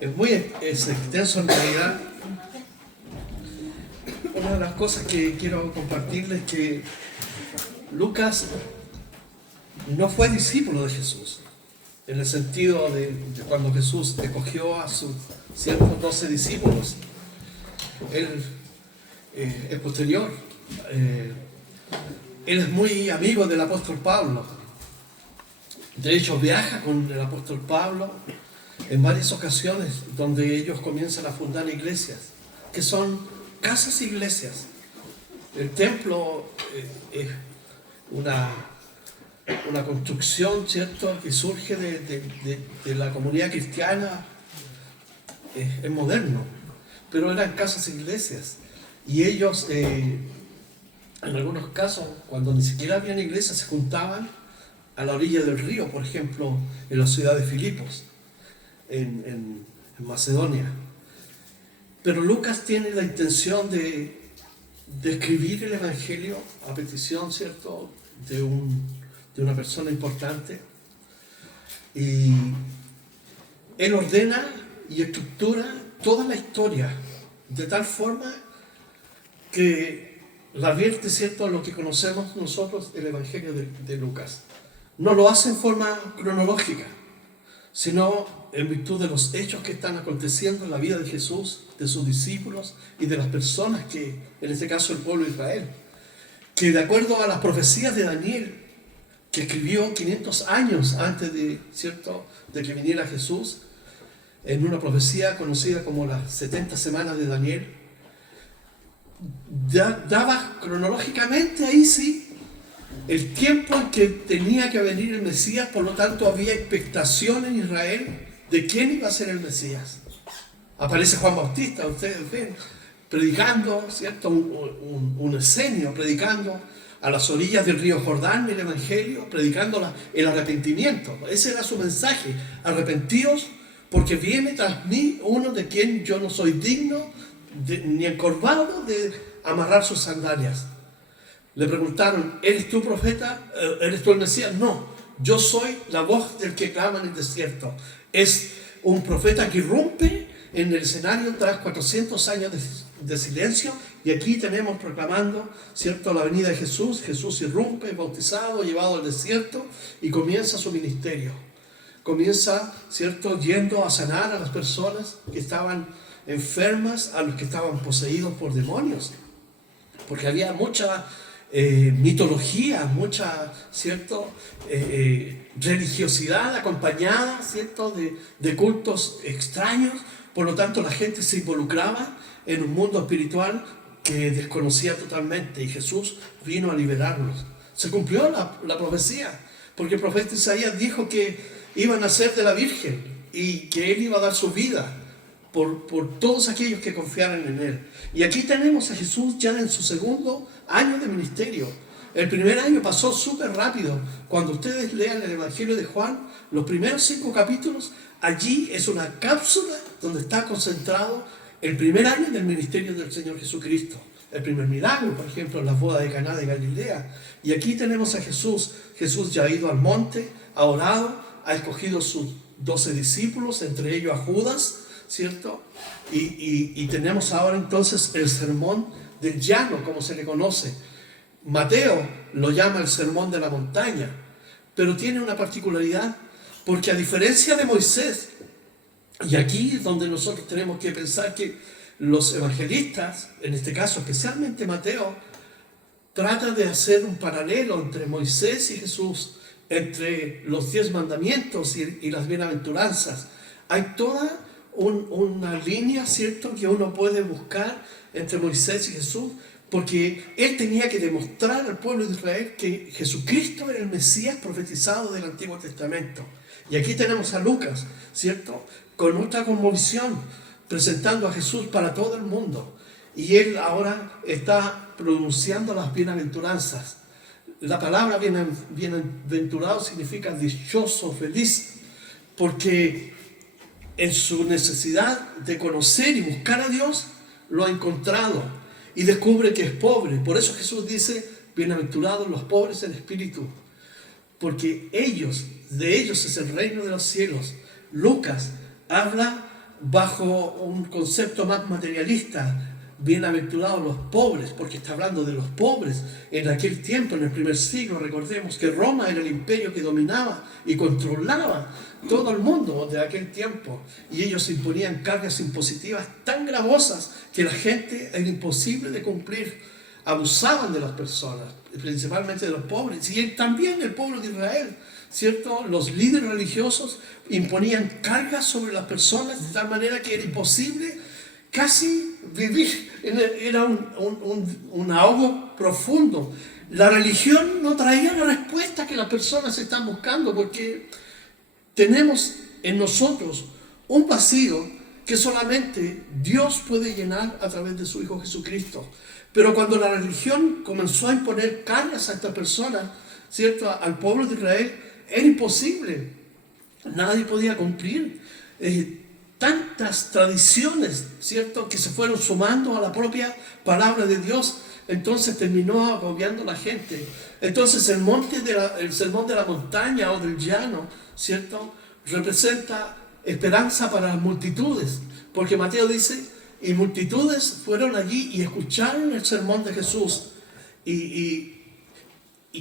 es extenso en realidad. Una de las cosas que quiero compartirles es que Lucas no fue discípulo de Jesús, en el sentido de cuando Jesús escogió a sus ciertos 12 discípulos. Él es posterior. Él es muy amigo del apóstol Pablo. De hecho, viaja con el apóstol Pablo en varias ocasiones donde ellos comienzan a fundar iglesias, que son casas iglesias. El templo es una construcción, ¿cierto?, que surge de la comunidad cristiana, es moderno, pero eran casas iglesias. Y ellos, en algunos casos, cuando ni siquiera había iglesias, se juntaban a la orilla del río, por ejemplo, en la ciudad de Filipos, en Macedonia. Pero Lucas tiene la intención de escribir el Evangelio a petición, ¿cierto?, de una persona importante. Y él ordena y estructura toda la historia de tal forma que la vierte, ¿cierto?, a lo que conocemos nosotros, el Evangelio de Lucas. No lo hace en forma cronológica, sino en virtud de los hechos que están aconteciendo en la vida de Jesús, de sus discípulos y de las personas que, en este caso el pueblo de Israel, que de acuerdo a las profecías de Daniel, que escribió 500 años antes de, ¿cierto?, de que viniera Jesús, en una profecía conocida como las 70 semanas de Daniel, daba cronológicamente ahí sí el tiempo en que tenía que venir el Mesías. Por lo tanto había expectación en Israel de quién iba a ser el Mesías. Aparece Juan Bautista, ustedes ven, predicando, ¿cierto?, un escenio, predicando a las orillas del río Jordán el Evangelio, predicando el arrepentimiento. Ese era su mensaje: arrepentíos, porque viene tras mí uno de quien yo no soy digno ni encorvado de amarrar sus sandalias. Le preguntaron: ¿eres tú profeta? ¿Eres tú el Mesías? No, yo soy la voz del que clama en el desierto. Es un profeta que irrumpe en el escenario tras 400 años de silencio, y aquí tenemos proclamando, ¿cierto?, la venida de Jesús. Jesús irrumpe, bautizado, llevado al desierto, y comienza su ministerio. Comienza, ¿cierto?, yendo a sanar a las personas que estaban enfermas, a los que estaban poseídos por demonios, porque había mucha mitología, mucha, ¿cierto?, religiosidad acompañada, ¿cierto?, de cultos extraños. Por lo tanto, la gente se involucraba en un mundo espiritual que desconocía totalmente, y Jesús vino a liberarlos. Se cumplió la profecía, porque el profeta Isaías dijo que iban a ser de la Virgen y que Él iba a dar su vida por todos aquellos que confiaran en Él. Y aquí tenemos a Jesús ya en su segundo año de ministerio. El primer año pasó súper rápido. Cuando ustedes lean el Evangelio de Juan, los primeros 5 capítulos, allí es una cápsula donde está concentrado el primer año del ministerio del Señor Jesucristo. El primer milagro, por ejemplo, en la boda de Caná de Galilea. Y aquí tenemos a Jesús. Jesús ya ha ido al monte, ha orado, ha escogido sus 12 discípulos, entre ellos a Judas, ¿cierto? Y tenemos ahora entonces el sermón del llano, como se le conoce. Mateo lo llama el sermón de la montaña, pero tiene una particularidad, porque a diferencia de Moisés, y aquí es donde nosotros tenemos que pensar que los evangelistas, en este caso especialmente Mateo, trata de hacer un paralelo entre Moisés y Jesús, entre los 10 mandamientos y las bienaventuranzas. Hay toda una línea, ¿cierto?, que uno puede buscar entre Moisés y Jesús, porque él tenía que demostrar al pueblo de Israel que Jesucristo era el Mesías profetizado del Antiguo Testamento. Y aquí tenemos a Lucas, ¿cierto?, con otra conmovisión, presentando a Jesús para todo el mundo. Y él ahora está pronunciando las bienaventuranzas. La palabra bienaventurado significa dichoso, feliz, porque en su necesidad de conocer y buscar a Dios, lo ha encontrado y descubre que es pobre. Por eso Jesús dice: bienaventurados los pobres en espíritu, porque de ellos es el reino de los cielos. Lucas habla bajo un concepto más materialista. Bienaventurados los pobres, porque está hablando de los pobres. En aquel tiempo, en el primer siglo, recordemos que Roma era el imperio que dominaba y controlaba todo el mundo de aquel tiempo. Y ellos imponían cargas impositivas tan gravosas que la gente era imposible de cumplir. Abusaban de las personas, principalmente de los pobres. Y también el pueblo de Israel, ¿cierto? Los líderes religiosos imponían cargas sobre las personas de tal manera que era imposible casi vivir. Era un ahogo profundo. La religión no traía la respuesta que las personas están buscando, porque tenemos en nosotros un vacío que solamente Dios puede llenar a través de su Hijo Jesucristo. Pero cuando la religión comenzó a imponer cargas a estas personas, ¿cierto?, al pueblo de Israel, era imposible. Nadie podía cumplir. Tantas tradiciones, ¿cierto?, que se fueron sumando a la propia palabra de Dios, entonces terminó agobiando a la gente. Entonces el sermón de la montaña o del llano, ¿cierto?, representa esperanza para las multitudes, porque Mateo dice, y multitudes fueron allí y escucharon el sermón de Jesús. Y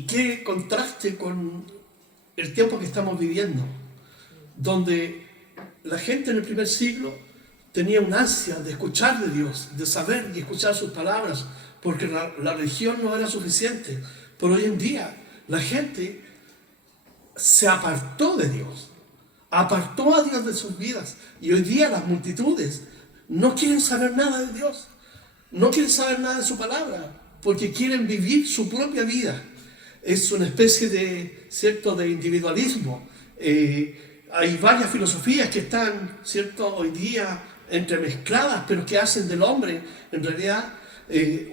qué contraste con el tiempo que estamos viviendo, donde la gente en el primer siglo tenía un ansia de escuchar de Dios, de saber y escuchar sus palabras, porque la religión no era suficiente. Pero hoy en día la gente se apartó de Dios, apartó a Dios de sus vidas. Y hoy día las multitudes no quieren saber nada de Dios, no quieren saber nada de su palabra, porque quieren vivir su propia vida. Es una especie de, ¿cierto?, de individualismo. Hay varias filosofías que están, ¿cierto?, hoy día entremezcladas, pero que hacen del hombre, en realidad,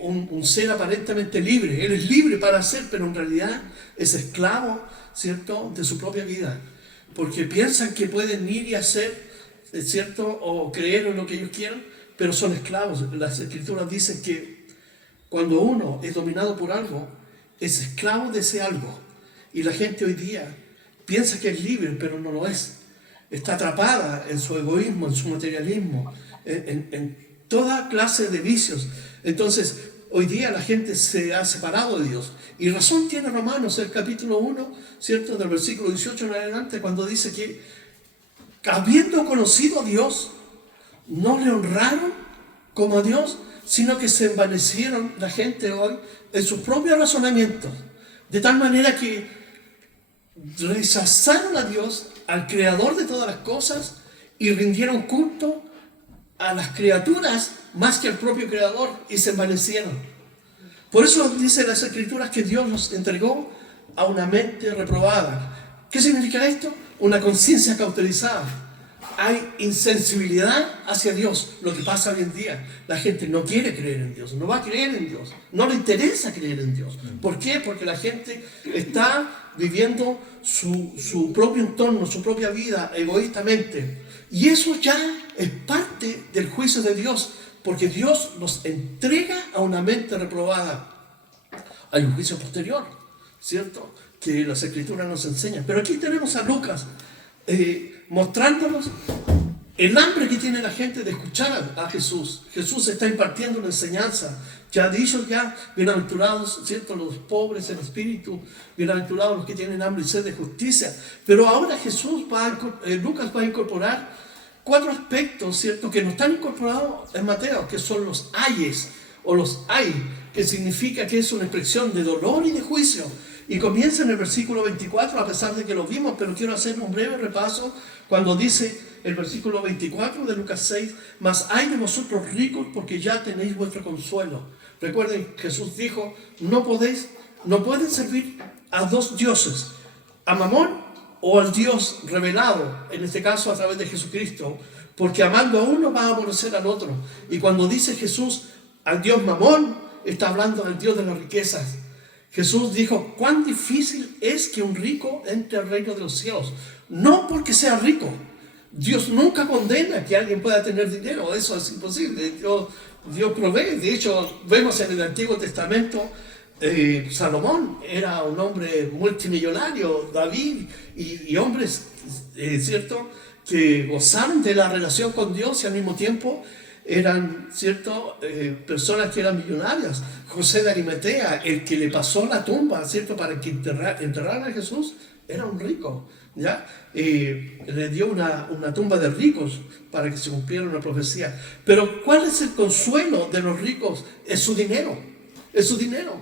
un ser aparentemente libre. Él es libre para hacer, pero en realidad es esclavo, ¿cierto?, de su propia vida. Porque piensan que pueden ir y hacer, ¿cierto?, o creer en lo que ellos quieran, pero son esclavos. Las Escrituras dicen que cuando uno es dominado por algo, es esclavo de ese algo. Y la gente hoy día piensa que es libre, pero no lo es. Está atrapada en su egoísmo, en su materialismo, en toda clase de vicios. Entonces, hoy día la gente se ha separado de Dios. Y razón tiene Romanos, el capítulo 1, ¿cierto?, del versículo 18 en adelante, cuando dice que, habiendo conocido a Dios, no le honraron como a Dios, sino que se envanecieron la gente hoy en sus propios razonamientos. De tal manera que rechazaron a Dios, al creador de todas las cosas, y rindieron culto a las criaturas más que al propio creador, y se envanecieron. Por eso dice las Escrituras que Dios nos entregó a una mente reprobada. ¿Qué significa esto? Una conciencia cauterizada. Hay insensibilidad hacia Dios. Lo que pasa hoy en día, la gente no quiere creer en Dios, no va a creer en Dios, no le interesa creer en Dios. ¿Por qué? Porque la gente está viviendo su propio entorno, su propia vida egoístamente. Y eso ya es parte del juicio de Dios, porque Dios nos entrega a una mente reprobada. Hay un juicio posterior, ¿cierto?, que las Escrituras nos enseñan. Pero aquí tenemos a Lucas mostrándonos el hambre que tiene la gente de escuchar a Jesús. Jesús está impartiendo una enseñanza. Ya ha dicho, bienaventurados, ¿cierto?, los pobres en espíritu, bienaventurados los que tienen hambre y sed de justicia. Pero ahora Lucas va a incorporar 4 aspectos, ¿cierto?, que no están incorporados en Mateo, que son los ayes o los ay, que significa que es una expresión de dolor y de juicio. Y comienza en el versículo 24, a pesar de que lo vimos, pero quiero hacer un breve repaso cuando dice el versículo 24 de Lucas 6, mas ay de vosotros ricos, porque ya tenéis vuestro consuelo. Recuerden, Jesús dijo, no pueden servir a 2 dioses, a Mamón o al Dios revelado, en este caso a través de Jesucristo, porque amando a uno va a aborrecer al otro. Y cuando dice Jesús al Dios Mamón, está hablando del Dios de las riquezas. Jesús dijo, cuán difícil es que un rico entre al reino de los cielos. No porque sea rico. Dios nunca condena que alguien pueda tener dinero. Eso es imposible. Dios provee. De hecho, vemos en el Antiguo Testamento, Salomón era un hombre multimillonario, David y hombres, ¿cierto?, que gozaron de la relación con Dios y al mismo tiempo eran, ¿cierto?, personas que eran millonarias. José de Arimatea, el que le pasó la tumba, ¿cierto?, para que enterraran a Jesús, era un rico, ¿ya? Le dio una tumba de ricos para que se cumpliera una profecía. Pero ¿cuál es el consuelo de los ricos? Es su dinero, es su dinero.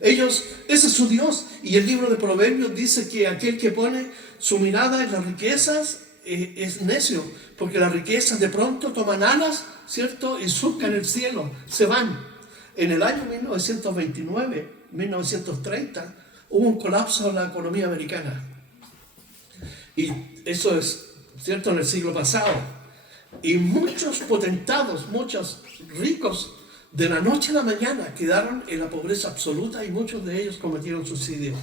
Ellos, ese es su Dios. Y el libro de Proverbios dice que aquel que pone su mirada en las riquezas es necio, porque las riquezas de pronto toman alas, ¿cierto?, y surcan el cielo, se van. En el año 1929, 1930, hubo un colapso en la economía americana. Y eso es, ¿cierto?, en el siglo pasado. Y muchos potentados, muchos ricos, de la noche a la mañana quedaron en la pobreza absoluta y muchos de ellos cometieron suicidio.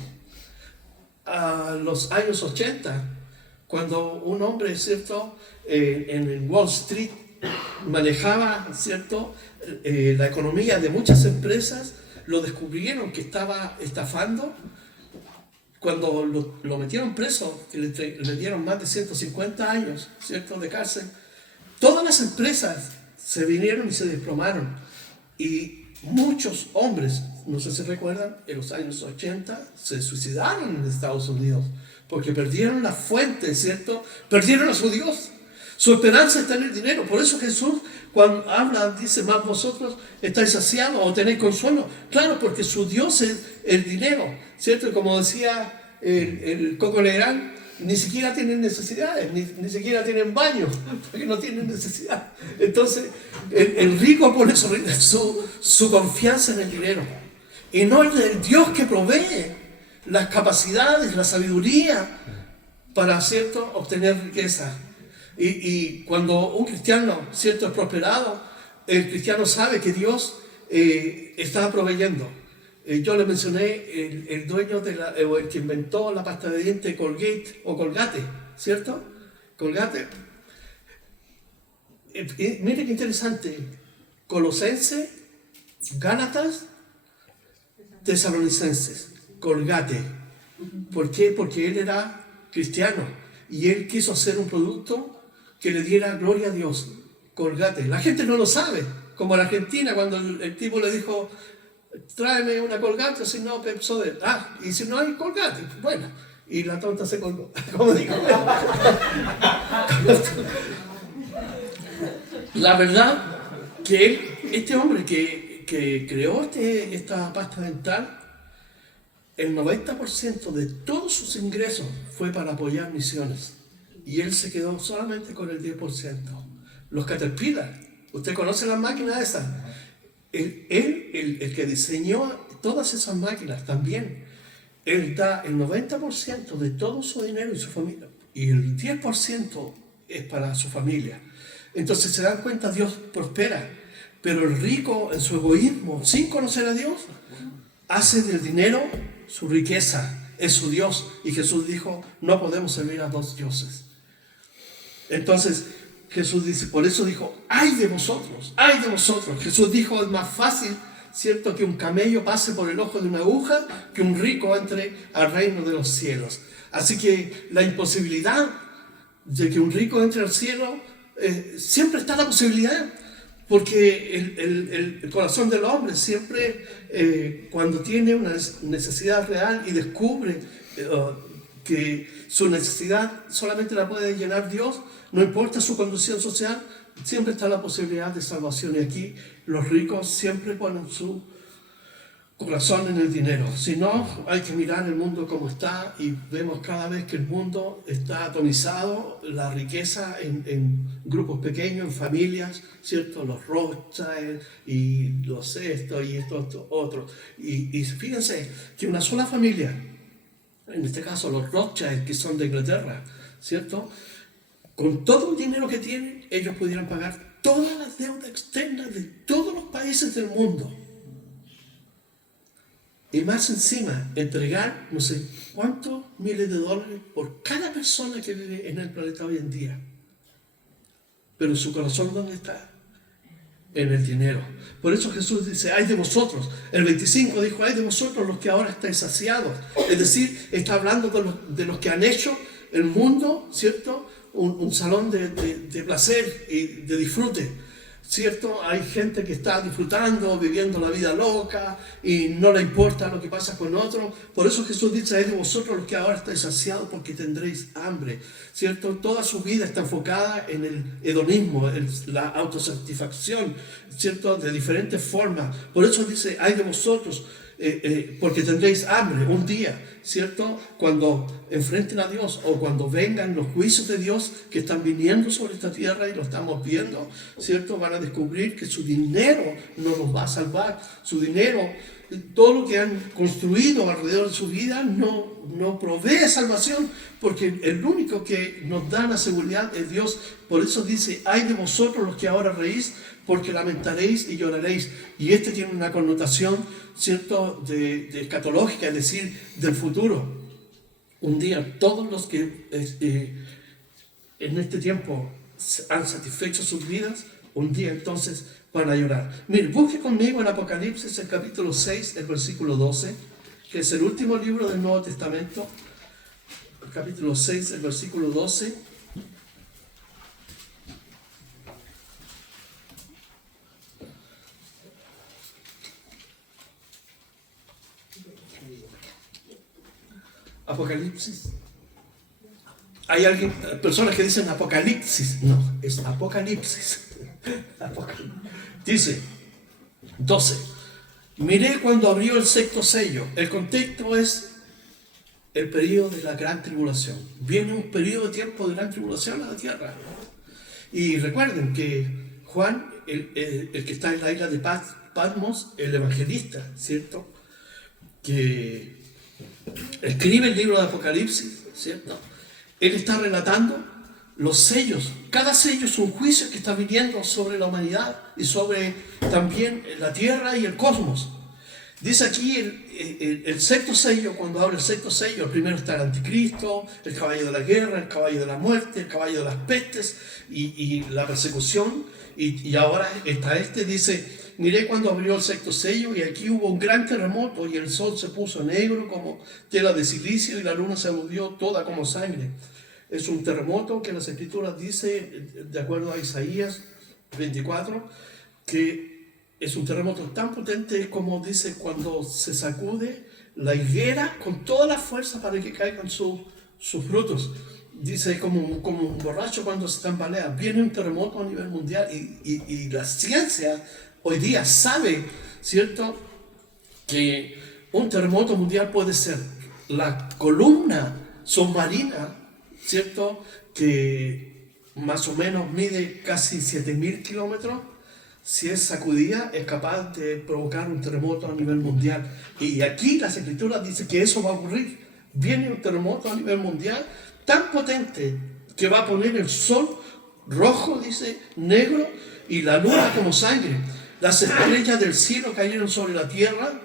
A los años 80, cuando un hombre, ¿cierto?, en Wall Street manejaba, ¿cierto?, la economía de muchas empresas, lo descubrieron que estaba estafando. Cuando lo metieron preso, que le dieron más de 150 años, ¿cierto?, de cárcel, todas las empresas se vinieron y se desplomaron. Y muchos hombres, no sé si recuerdan, en los años 80 se suicidaron en Estados Unidos porque perdieron la fuente, ¿cierto? Perdieron a su Dios. Su esperanza está en el dinero. Por eso Jesús, cuando habla, dice: más vosotros estáis saciados o tenéis consuelo. Claro, porque su Dios es el dinero, ¿cierto? Y como decía el Coco Legrand, ni siquiera tienen necesidades, ni siquiera tienen baño, porque no tienen necesidad. Entonces, el rico pone su confianza en el dinero. Y no en el Dios que provee las capacidades, la sabiduría para, ¿cierto?, obtener riqueza. Y cuando un cristiano, ¿cierto?, es prosperado, el cristiano sabe que Dios está proveyendo. Yo le mencioné el dueño o el que inventó la pasta de dientes Colgate o Colgate, ¿cierto? Colgate. Mire qué interesante. Colosenses, Gálatas, Tesalonicenses, Colgate. ¿Por qué? Porque él era cristiano y él quiso hacer un producto que le diera gloria a Dios. Colgate. La gente no lo sabe. Como en Argentina, cuando el tipo le dijo: tráeme una Colgate, si no Pepsodent. Y si no hay Colgate, bueno. Y la tonta se colgó. ¿Cómo digo? La verdad que este hombre que creó esta pasta dental, el 90% de todos sus ingresos fue para apoyar misiones. Y él se quedó solamente con el 10%. Los Caterpillar, ¿usted conoce las máquinas esas? El que diseñó todas esas máquinas también, él da el 90% de todo su dinero y su familia, y el 10% es para su familia. Entonces se dan cuenta, Dios prospera, pero el rico en su egoísmo, sin conocer a Dios, hace del dinero su riqueza, es su Dios. Y Jesús dijo: no podemos servir a dos dioses. Entonces Jesús dice, por eso dijo: ¡ay de vosotros! ¡Ay de vosotros! Jesús dijo: es más fácil, ¿cierto?, que un camello pase por el ojo de una aguja que un rico entre al reino de los cielos. Así que la imposibilidad de que un rico entre al cielo, siempre está la posibilidad, porque el corazón del hombre siempre, cuando tiene una necesidad real y descubre que su necesidad solamente la puede llenar Dios, no importa su condición social, siempre está la posibilidad de salvación. Y aquí los ricos siempre ponen su corazón en el dinero. Si no, hay que mirar el mundo como está, y vemos cada vez que el mundo está atomizado, la riqueza en grupos pequeños, en familias, ¿cierto? Los Rothschild y los estos y estos otros. Y fíjense que una sola familia, en este caso los Rothschild, que son de Inglaterra, ¿cierto?, con todo el dinero que tienen, ellos pudieran pagar todas las deudas externas de todos los países del mundo. Y más encima, entregar no sé cuántos miles de dólares por cada persona que vive en el planeta hoy en día. Pero su corazón, ¿dónde está? En el dinero. Por eso Jesús dice: ¡ay de vosotros! El 25 dijo: ¡ay de vosotros los que ahora estáis saciados! Es decir, está hablando de los que han hecho el mundo, ¿cierto?, un salón de placer y de disfrute, ¿cierto? Hay gente que está disfrutando, viviendo la vida loca y no le importa lo que pasa con otros. Por eso Jesús dice: hay de vosotros los que ahora estáis saciados porque tendréis hambre, ¿cierto? Toda su vida está enfocada en el hedonismo, en la autosatisfacción, ¿cierto? De diferentes formas. Por eso dice: hay de vosotros porque tendréis hambre un día, ¿cierto? Cuando enfrenten a Dios o cuando vengan los juicios de Dios que están viniendo sobre esta tierra y lo estamos viendo, ¿cierto? Van a descubrir que su dinero no los va a salvar. Su dinero, todo lo que han construido alrededor de su vida no provee salvación, porque el único que nos da la seguridad es Dios. Por eso dice: hay de vosotros los que ahora reís, porque lamentaréis y lloraréis. Y este tiene una connotación, ¿cierto?, de escatológica, es decir, del futuro. Un día todos los que en este tiempo han satisfecho sus vidas, un día entonces van a llorar. Mire, busque conmigo en Apocalipsis el capítulo 6, el versículo 12, que es el último libro del Nuevo Testamento. El capítulo 6, el versículo 12. Apocalipsis. Hay personas que dicen Apocalipsis. No, es Apocalipsis. Dice 12: miré cuando abrió el sexto sello. El contexto es el periodo de la gran tribulación. Viene un periodo de tiempo de gran tribulación a la tierra. Y recuerden que Juan, el que está en la isla de Patmos, el evangelista, ¿cierto?, que escribe el libro de Apocalipsis, ¿cierto? Él está relatando los sellos. Cada sello es un juicio que está viniendo sobre la humanidad y sobre también la tierra y el cosmos. Dice aquí el sexto sello. Cuando abre el sexto sello, el primero está el anticristo, el caballo de la guerra, el caballo de la muerte, el caballo de las pestes y la persecución. Y ahora está dice: miré cuando abrió el sexto sello, y aquí hubo un gran terremoto, y el sol se puso negro como tela de silicio, y la luna se volvió toda como sangre. Es un terremoto que las Escrituras dice, de acuerdo a Isaías 24, que es un terremoto tan potente como dice cuando se sacude la higuera con toda la fuerza para que caigan sus frutos. Dice como un borracho cuando se tambalea. Viene un terremoto a nivel mundial y la ciencia hoy día sabe, ¿cierto?, que un terremoto mundial puede ser la columna submarina, ¿cierto?, que más o menos mide casi 7.000 kilómetros. Si es sacudida, es capaz de provocar un terremoto a nivel mundial. Y aquí las Escrituras dicen que eso va a ocurrir. Viene un terremoto a nivel mundial tan potente que va a poner el sol rojo, dice, negro, y la luna como sangre. Las estrellas del cielo cayeron sobre la tierra,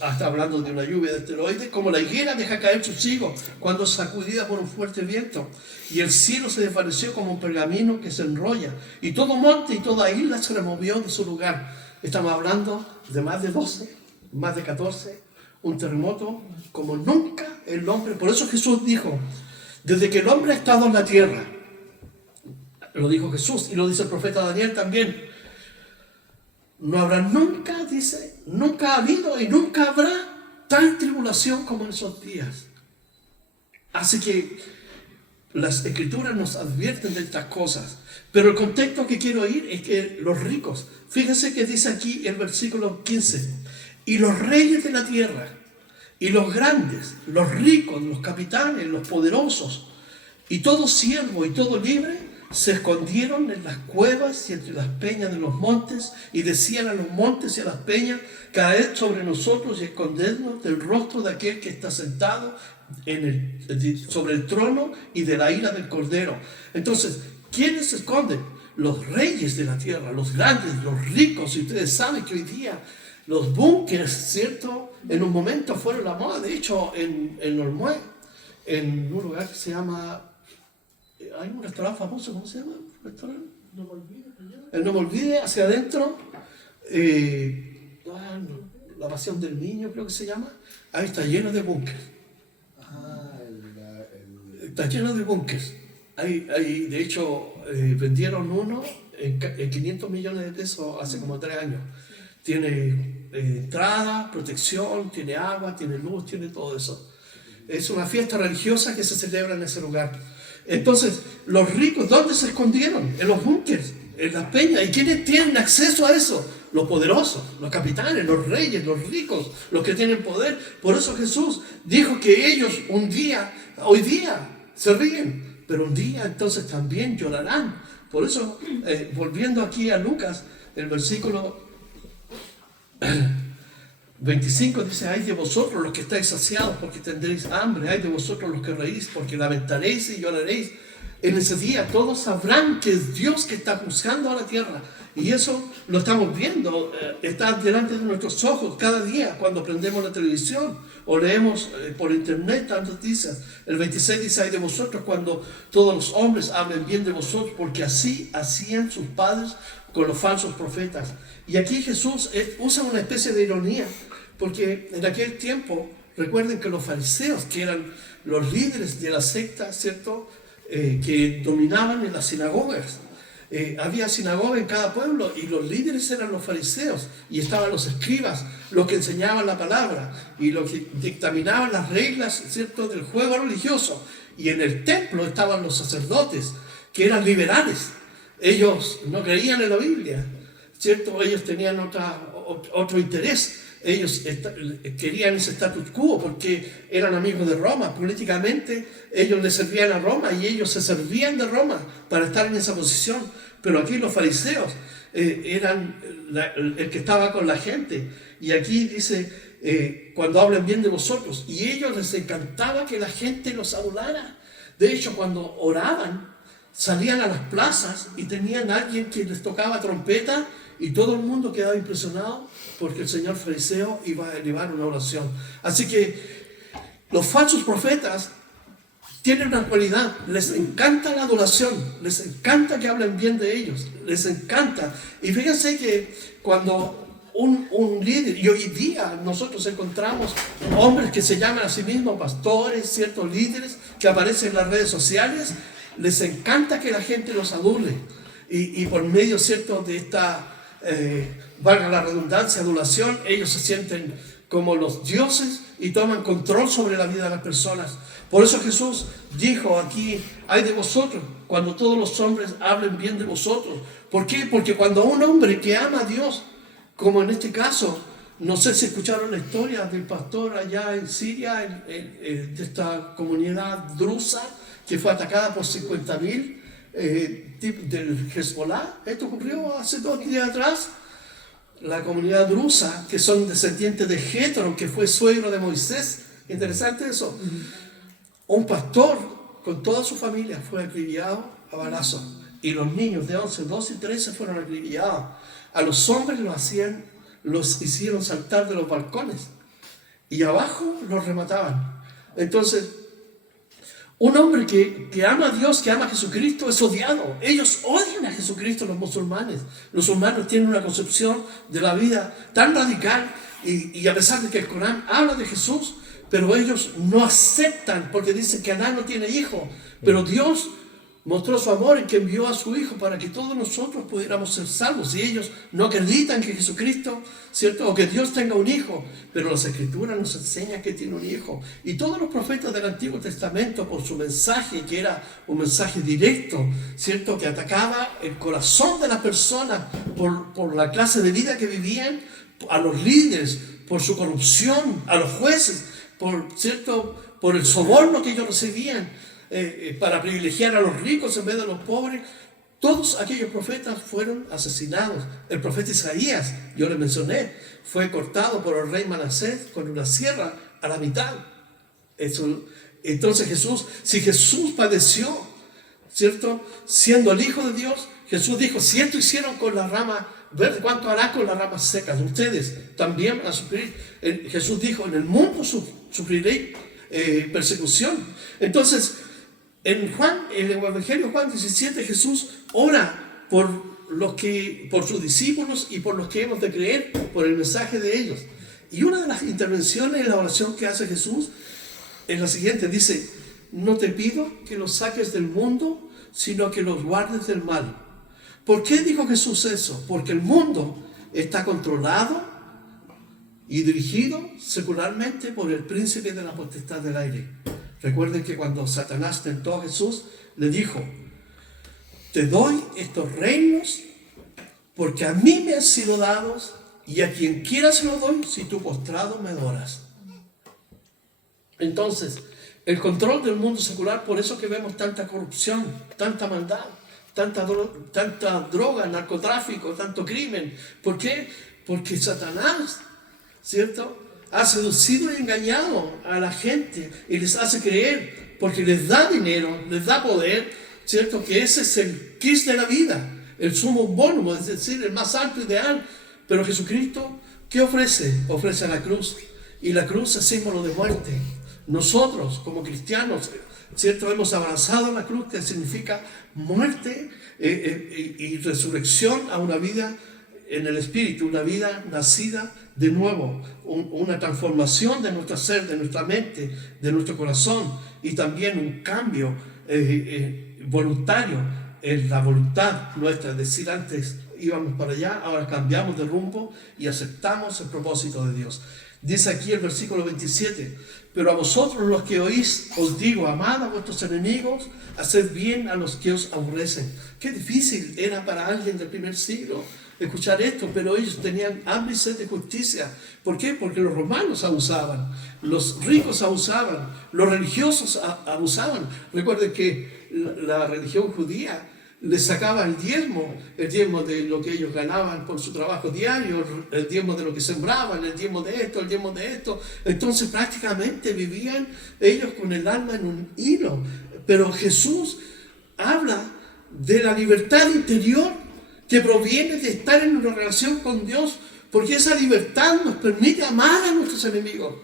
hasta hablando de una lluvia de asteroides, como la higuera deja caer sus higos cuando es sacudida por un fuerte viento. Y el cielo se desvaneció como un pergamino que se enrolla, y todo monte y toda isla se removió de su lugar. Estamos hablando de más de 12, más de 14, un terremoto como nunca el hombre. Por eso Jesús dijo: desde que el hombre ha estado en la tierra, lo dijo Jesús y lo dice el profeta Daniel también, no habrá nunca, dice, nunca ha habido y nunca habrá tal tribulación como en esos días. Así que las Escrituras nos advierten de estas cosas. Pero el contexto que quiero ir es que los ricos, fíjense que dice aquí el versículo 15, y los reyes de la tierra, y los grandes, los ricos, los capitanes, los poderosos, y todo siervo y todo libre, se escondieron en las cuevas y entre las peñas de los montes, y decían a los montes y a las peñas: caed sobre nosotros y escondednos del rostro de aquel que está sentado sobre el trono y de la ira del Cordero. Entonces, ¿quiénes se esconden? Los reyes de la tierra, los grandes, los ricos. Y ustedes saben que hoy día los búnkeres, ¿cierto?, en un momento fueron la moda. De hecho, en Olmué, en un lugar que se llama... hay un restaurante famoso, ¿cómo se llama? No me olvide. El No Me Olvide, hacia adentro, la Pasión del Niño, creo que se llama. Ahí está lleno de búnkeres. Está lleno de búnkeres. De hecho, vendieron uno en 500 millones de pesos hace como 3 años. Tiene entrada, protección, tiene agua, tiene luz, tiene todo eso. Es una fiesta religiosa que se celebra en ese lugar. Entonces, los ricos, ¿dónde se escondieron? En los búnkers, en las peñas. ¿Y quiénes tienen acceso a eso? Los poderosos, los capitanes, los reyes, los ricos, los que tienen poder. Por eso Jesús dijo que ellos hoy día se ríen, pero un día entonces también llorarán. Por eso, volviendo aquí a Lucas, el versículo 25 dice: ay de vosotros los que estáis saciados, porque tendréis hambre. Ay de vosotros los que reís, porque lamentaréis y lloraréis. En ese día todos sabrán que es Dios que está juzgando a la tierra. Y eso lo estamos viendo, está delante de nuestros ojos cada día cuando prendemos la televisión o leemos por internet tantas noticias. El 26 dice: ay de vosotros cuando todos los hombres hablen bien de vosotros, porque así hacían sus padres con los falsos profetas. Y aquí Jesús usa una especie de ironía, porque en aquel tiempo, recuerden que los fariseos, que eran los líderes de la secta, ¿cierto?, que dominaban en las sinagogas. Había sinagoga en cada pueblo y los líderes eran los fariseos y estaban los escribas, los que enseñaban la palabra y los que dictaminaban las reglas, ¿cierto?, del juego religioso. Y en el templo estaban los sacerdotes, que eran liberales. Ellos no creían en la Biblia, ¿cierto? Ellos tenían otro interés. Ellos querían ese status quo porque eran amigos de Roma. Políticamente ellos le servían a Roma y ellos se servían de Roma para estar en esa posición. Pero aquí los fariseos eran el que estaba con la gente. Y aquí dice, cuando hablen bien de vosotros. Y a ellos les encantaba que la gente los adulara. De hecho, cuando oraban, salían a las plazas y tenían a alguien que les tocaba trompeta y todo el mundo quedaba impresionado porque el señor fariseo iba a elevar una oración. Así que los falsos profetas tienen una cualidad: les encanta la adoración, les encanta que hablen bien de ellos, les encanta. Y fíjense que cuando un líder, y hoy día nosotros encontramos hombres que se llaman a sí mismos pastores, ciertos líderes que aparecen en las redes sociales, les encanta que la gente los adule. Y por medio, ¿cierto?, de esta, valga la redundancia, adulación, ellos se sienten como los dioses y toman control sobre la vida de las personas. Por eso Jesús dijo aquí: ay de vosotros cuando todos los hombres hablen bien de vosotros. ¿Por qué? Porque cuando un hombre que ama a Dios, como en este caso, no sé si escucharon la historia del pastor allá en Siria, de esta comunidad drusa, que fue atacada por 50.000 del Hezbollah. Esto ocurrió hace 2 días atrás. La comunidad drusa, que son descendientes de Jetro, que fue suegro de Moisés. Interesante eso. Un pastor con toda su familia fue acribillado a balazos. Y los niños de 11, 12 y 13 fueron acribillados. A los hombres los hicieron saltar de los balcones. Y abajo los remataban. Entonces, un hombre que ama a Dios, que ama a Jesucristo, es odiado. Ellos odian a Jesucristo, los musulmanes. Los humanos tienen una concepción de la vida tan radical y a pesar de que el Corán habla de Jesús, pero ellos no aceptan porque dicen que Adán no tiene hijo. Pero Dios mostró su amor en que envió a su Hijo para que todos nosotros pudiéramos ser salvos. Y ellos no acreditan que Jesucristo, ¿cierto?, o que Dios tenga un hijo, pero las Escrituras nos enseñan que tiene un hijo. Y todos los profetas del Antiguo Testamento, por su mensaje, que era un mensaje directo, ¿cierto?, que atacaba el corazón de la persona por la clase de vida que vivían, a los líderes, por su corrupción, a los jueces, por el soborno que ellos recibían, para privilegiar a los ricos en vez de los pobres. Todos aquellos profetas fueron asesinados. El profeta Isaías, yo le mencioné, fue cortado por el rey Manasés con una sierra a la mitad. Entonces Jesús, si Jesús padeció, ¿cierto?, siendo el Hijo de Dios, Jesús dijo: si esto hicieron con la rama verde, ¿cuánto hará con las ramas secas? Ustedes también van a sufrir. Jesús dijo: en el mundo sufriréis persecución. Entonces, en el Evangelio de Juan 17, Jesús ora por sus discípulos y por los que hemos de creer por el mensaje de ellos. Y una de las intervenciones en la oración que hace Jesús es la siguiente: dice: no te pido que los saques del mundo, sino que los guardes del mal. ¿Por qué dijo Jesús eso? Porque el mundo está controlado y dirigido secularmente por el príncipe de la potestad del aire. Recuerden que cuando Satanás tentó a Jesús, le dijo: te doy estos reinos porque a mí me han sido dados y a quien quiera se los doy si tú postrado me adoras. Entonces, el control del mundo secular, por eso que vemos tanta corrupción, tanta maldad, tanta droga, narcotráfico, tanto crimen. ¿Por qué? Porque Satanás, ¿cierto?, ha seducido y engañado a la gente y les hace creer, porque les da dinero, les da poder, ¿cierto?, que ese es el kiss de la vida, el sumo bonum, es decir, el más alto ideal. Pero Jesucristo, ¿qué ofrece? Ofrece la cruz, y la cruz es símbolo de muerte. Nosotros, como cristianos, ¿cierto?, hemos abrazado la cruz, que significa muerte y resurrección a una vida en el Espíritu, una vida nacida de nuevo, una transformación de nuestro ser, de nuestra mente, de nuestro corazón, y también un cambio voluntario en la voluntad nuestra. Es decir, antes íbamos para allá, ahora cambiamos de rumbo y aceptamos el propósito de Dios. Dice aquí el versículo 27, pero a vosotros los que oís os digo, amad a vuestros enemigos, haced bien a los que os aborrecen. Qué difícil era para alguien del primer siglo escuchar esto, pero ellos tenían hambre y sed de justicia. ¿Por qué? Porque los romanos abusaban, los ricos abusaban, los religiosos abusaban. Recuerden que la religión judía les sacaba el diezmo de lo que ellos ganaban por su trabajo diario, el diezmo de lo que sembraban, el diezmo de esto, el diezmo de esto. Entonces prácticamente vivían ellos con el alma en un hilo. Pero Jesús habla de la libertad interior que proviene de estar en una relación con Dios, porque esa libertad nos permite amar a nuestros enemigos.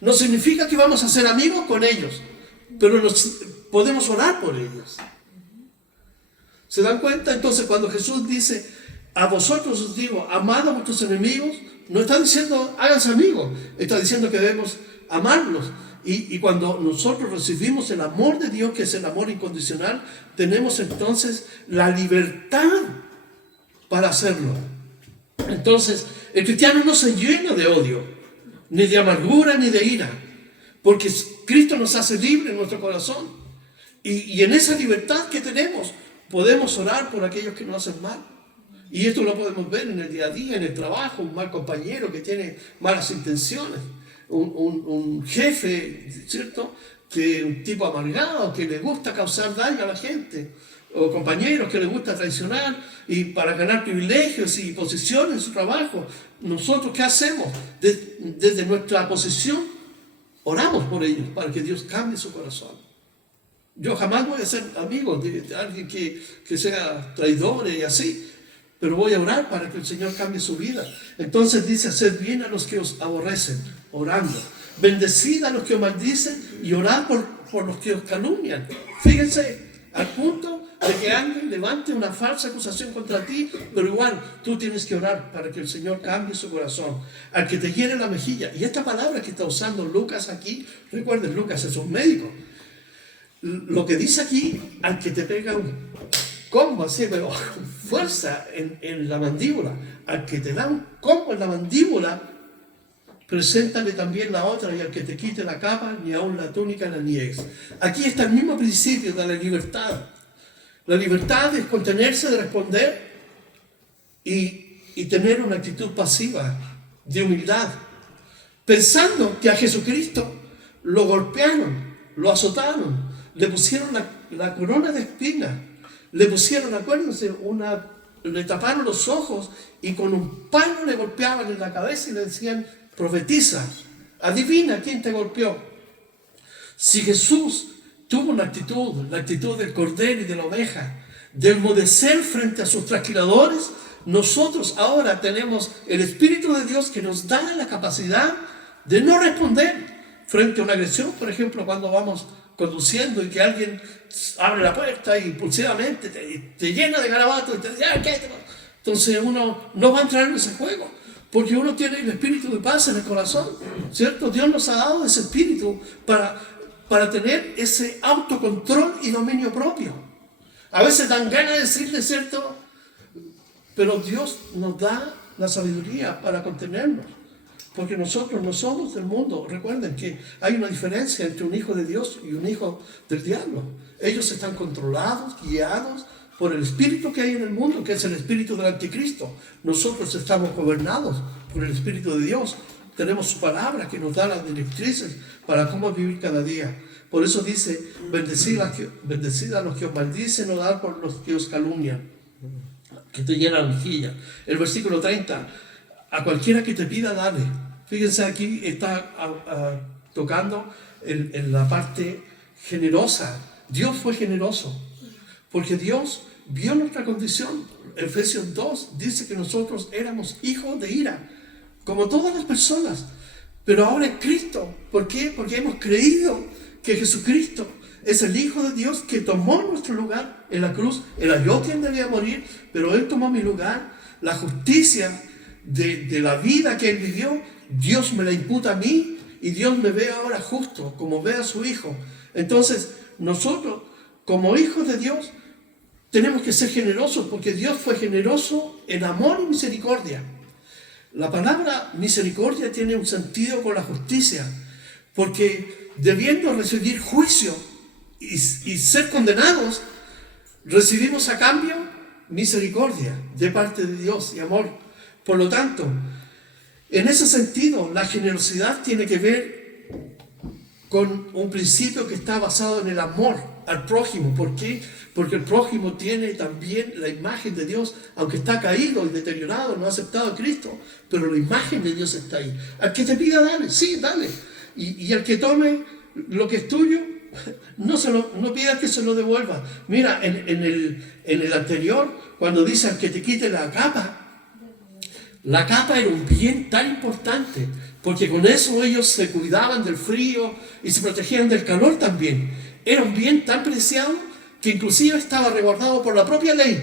No significa que vamos a ser amigos con ellos, pero podemos orar por ellos. ¿Se dan cuenta? Entonces, cuando Jesús dice, a vosotros os digo, amad a vuestros enemigos, no está diciendo, háganse amigos, está diciendo que debemos amarlos. Y cuando nosotros recibimos el amor de Dios, que es el amor incondicional, tenemos entonces la libertad para hacerlo. Entonces, el cristiano no se llena de odio, ni de amargura, ni de ira, porque Cristo nos hace libres en nuestro corazón. Y en esa libertad que tenemos, podemos orar por aquellos que nos hacen mal. Y esto lo podemos ver en el día a día, en el trabajo, un mal compañero que tiene malas intenciones, un jefe, ¿cierto?, que un tipo amargado, que le gusta causar daño a la gente, o compañeros que les gusta traicionar y para ganar privilegios y posiciones en su trabajo. Nosotros, ¿qué hacemos? Desde nuestra posición, oramos por ellos para que Dios cambie su corazón. Yo jamás voy a ser amigo de alguien que sea traidor y así, pero voy a orar para que el Señor cambie su vida. Entonces dice, haced bien a los que os aborrecen, orando. Bendecid a los que os maldicen y orad por los que os calumnian. Fíjense, al punto de que alguien levante una falsa acusación contra ti, pero igual tú tienes que orar para que el Señor cambie su corazón. Al que te hiere la mejilla. Y esta palabra que está usando Lucas aquí, recuerden, Lucas es un médico. Lo que dice aquí, al que te pega un combo así, pero con fuerza en la mandíbula, al que te da un combo en la mandíbula, preséntale también la otra, y al que te quite la capa, ni aun la túnica la niegues. Aquí está el mismo principio de la libertad. La libertad es contenerse de responder y tener una actitud pasiva, de humildad, pensando que a Jesucristo lo golpearon, lo azotaron, le pusieron la corona de espinas, le pusieron, acuérdense, le taparon los ojos y con un palo le golpeaban en la cabeza y le decían, profetiza, adivina quién te golpeó. Si Jesús tuvo una actitud, la actitud del cordero y de la oveja, de enmudecer frente a sus trasquiladores, nosotros ahora tenemos el Espíritu de Dios que nos da la capacidad de no responder frente a una agresión. Por ejemplo, cuando vamos conduciendo y que alguien abre la puerta y impulsivamente te llena de garabatos y te dice, ¿qué? Entonces uno no va a entrar en ese juego, porque uno tiene el espíritu de paz en el corazón, ¿cierto? Dios nos ha dado ese espíritu para tener ese autocontrol y dominio propio. A veces dan ganas de decirle, ¿cierto? Pero Dios nos da la sabiduría para contenernos. Porque nosotros no somos del mundo. Recuerden que hay una diferencia entre un hijo de Dios y un hijo del diablo. Ellos están controlados, guiados por el espíritu que hay en el mundo, que es el espíritu del anticristo. Nosotros estamos gobernados por el espíritu de Dios. Tenemos su palabra que nos da las directrices para cómo vivir cada día. Por eso dice, bendecid a los que os maldicen, orad por los que os calumnian, que te llenan la mejilla. El versículo 30, a cualquiera que te pida, dale. Fíjense, aquí está tocando en la parte generosa. Dios fue generoso, porque Dios vio nuestra condición. Efesios 2 dice que nosotros éramos hijos de ira, como todas las personas, pero ahora en Cristo. ¿Por qué? Porque hemos creído que Jesucristo es el Hijo de Dios que tomó nuestro lugar en la cruz. Era yo quien debía morir, pero Él tomó mi lugar. La justicia de la vida que Él vivió, Dios me la imputa a mí, y Dios me ve ahora justo, como ve a su Hijo. Entonces, nosotros, como hijos de Dios, tenemos que ser generosos, porque Dios fue generoso en amor y misericordia. La palabra misericordia tiene un sentido con la justicia, porque debiendo recibir juicio y ser condenados, recibimos a cambio misericordia de parte de Dios y amor. Por lo tanto, en ese sentido, la generosidad tiene que ver con un principio que está basado en el amor al prójimo. ¿Por qué? Porque el prójimo tiene también la imagen de Dios, aunque está caído y deteriorado, no ha aceptado a Cristo, pero la imagen de Dios está ahí. Al que te pida, dale, sí, dale. Y al que tome lo que es tuyo, no pidas que se lo devuelva. Mira, en el anterior, cuando dice al que te quite la capa era un bien tan importante, porque con eso ellos se cuidaban del frío y se protegían del calor también. Era un bien tan preciado que inclusive estaba resguardado por la propia ley.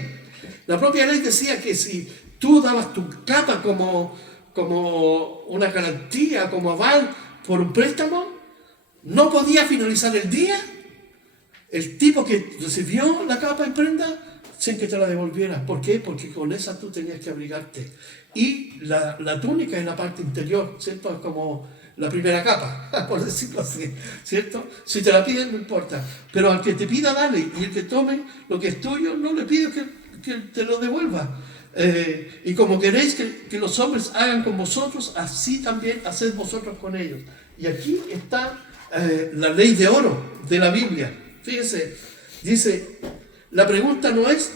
La propia ley decía que si tú dabas tu capa como una garantía, como aval por un préstamo, no podía finalizar el día el tipo que recibió la capa en prenda sin que te la devolviera. ¿Por qué? Porque con esa tú tenías que abrigarte. Y la túnica en la parte interior, ¿cierto? Es como la primera capa, por decirlo así, ¿cierto? Si te la piden, no importa. Pero al que te pida, dale. Y el que tome lo que es tuyo, no le pides que te lo devuelva. Y como queréis que los hombres hagan con vosotros, así también haced vosotros con ellos. Y aquí está la ley de oro de la Biblia. Fíjense, dice, la pregunta no es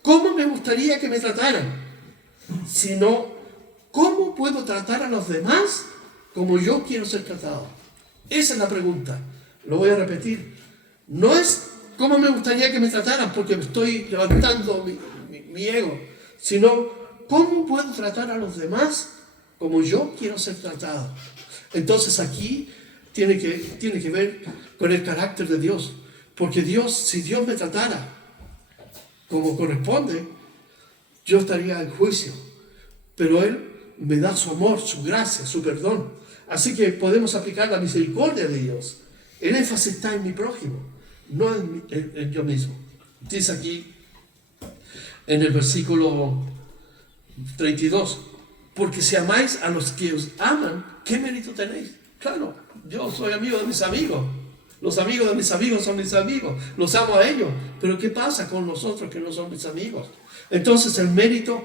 ¿cómo me gustaría que me trataran?, sino ¿cómo puedo tratar a los demás como yo quiero ser tratado? Esa es la pregunta. Lo voy a repetir. No es ¿cómo me gustaría que me trataran?, porque me estoy levantando mi ego, sino ¿cómo puedo tratar a los demás como yo quiero ser tratado? Entonces aquí tiene que ver con el carácter de Dios. Porque si Dios me tratara como corresponde, yo estaría en juicio. Pero Él me da su amor, su gracia, su perdón. Así que podemos aplicar la misericordia de Dios. El énfasis está en mi prójimo, no en yo mismo. Dice aquí en el versículo 32, porque si amáis a los que os aman, ¿qué mérito tenéis? Claro, yo soy amigo de mis amigos. Los amigos de mis amigos son mis amigos. Los amo a ellos. Pero ¿qué pasa con nosotros que no son mis amigos? Entonces el mérito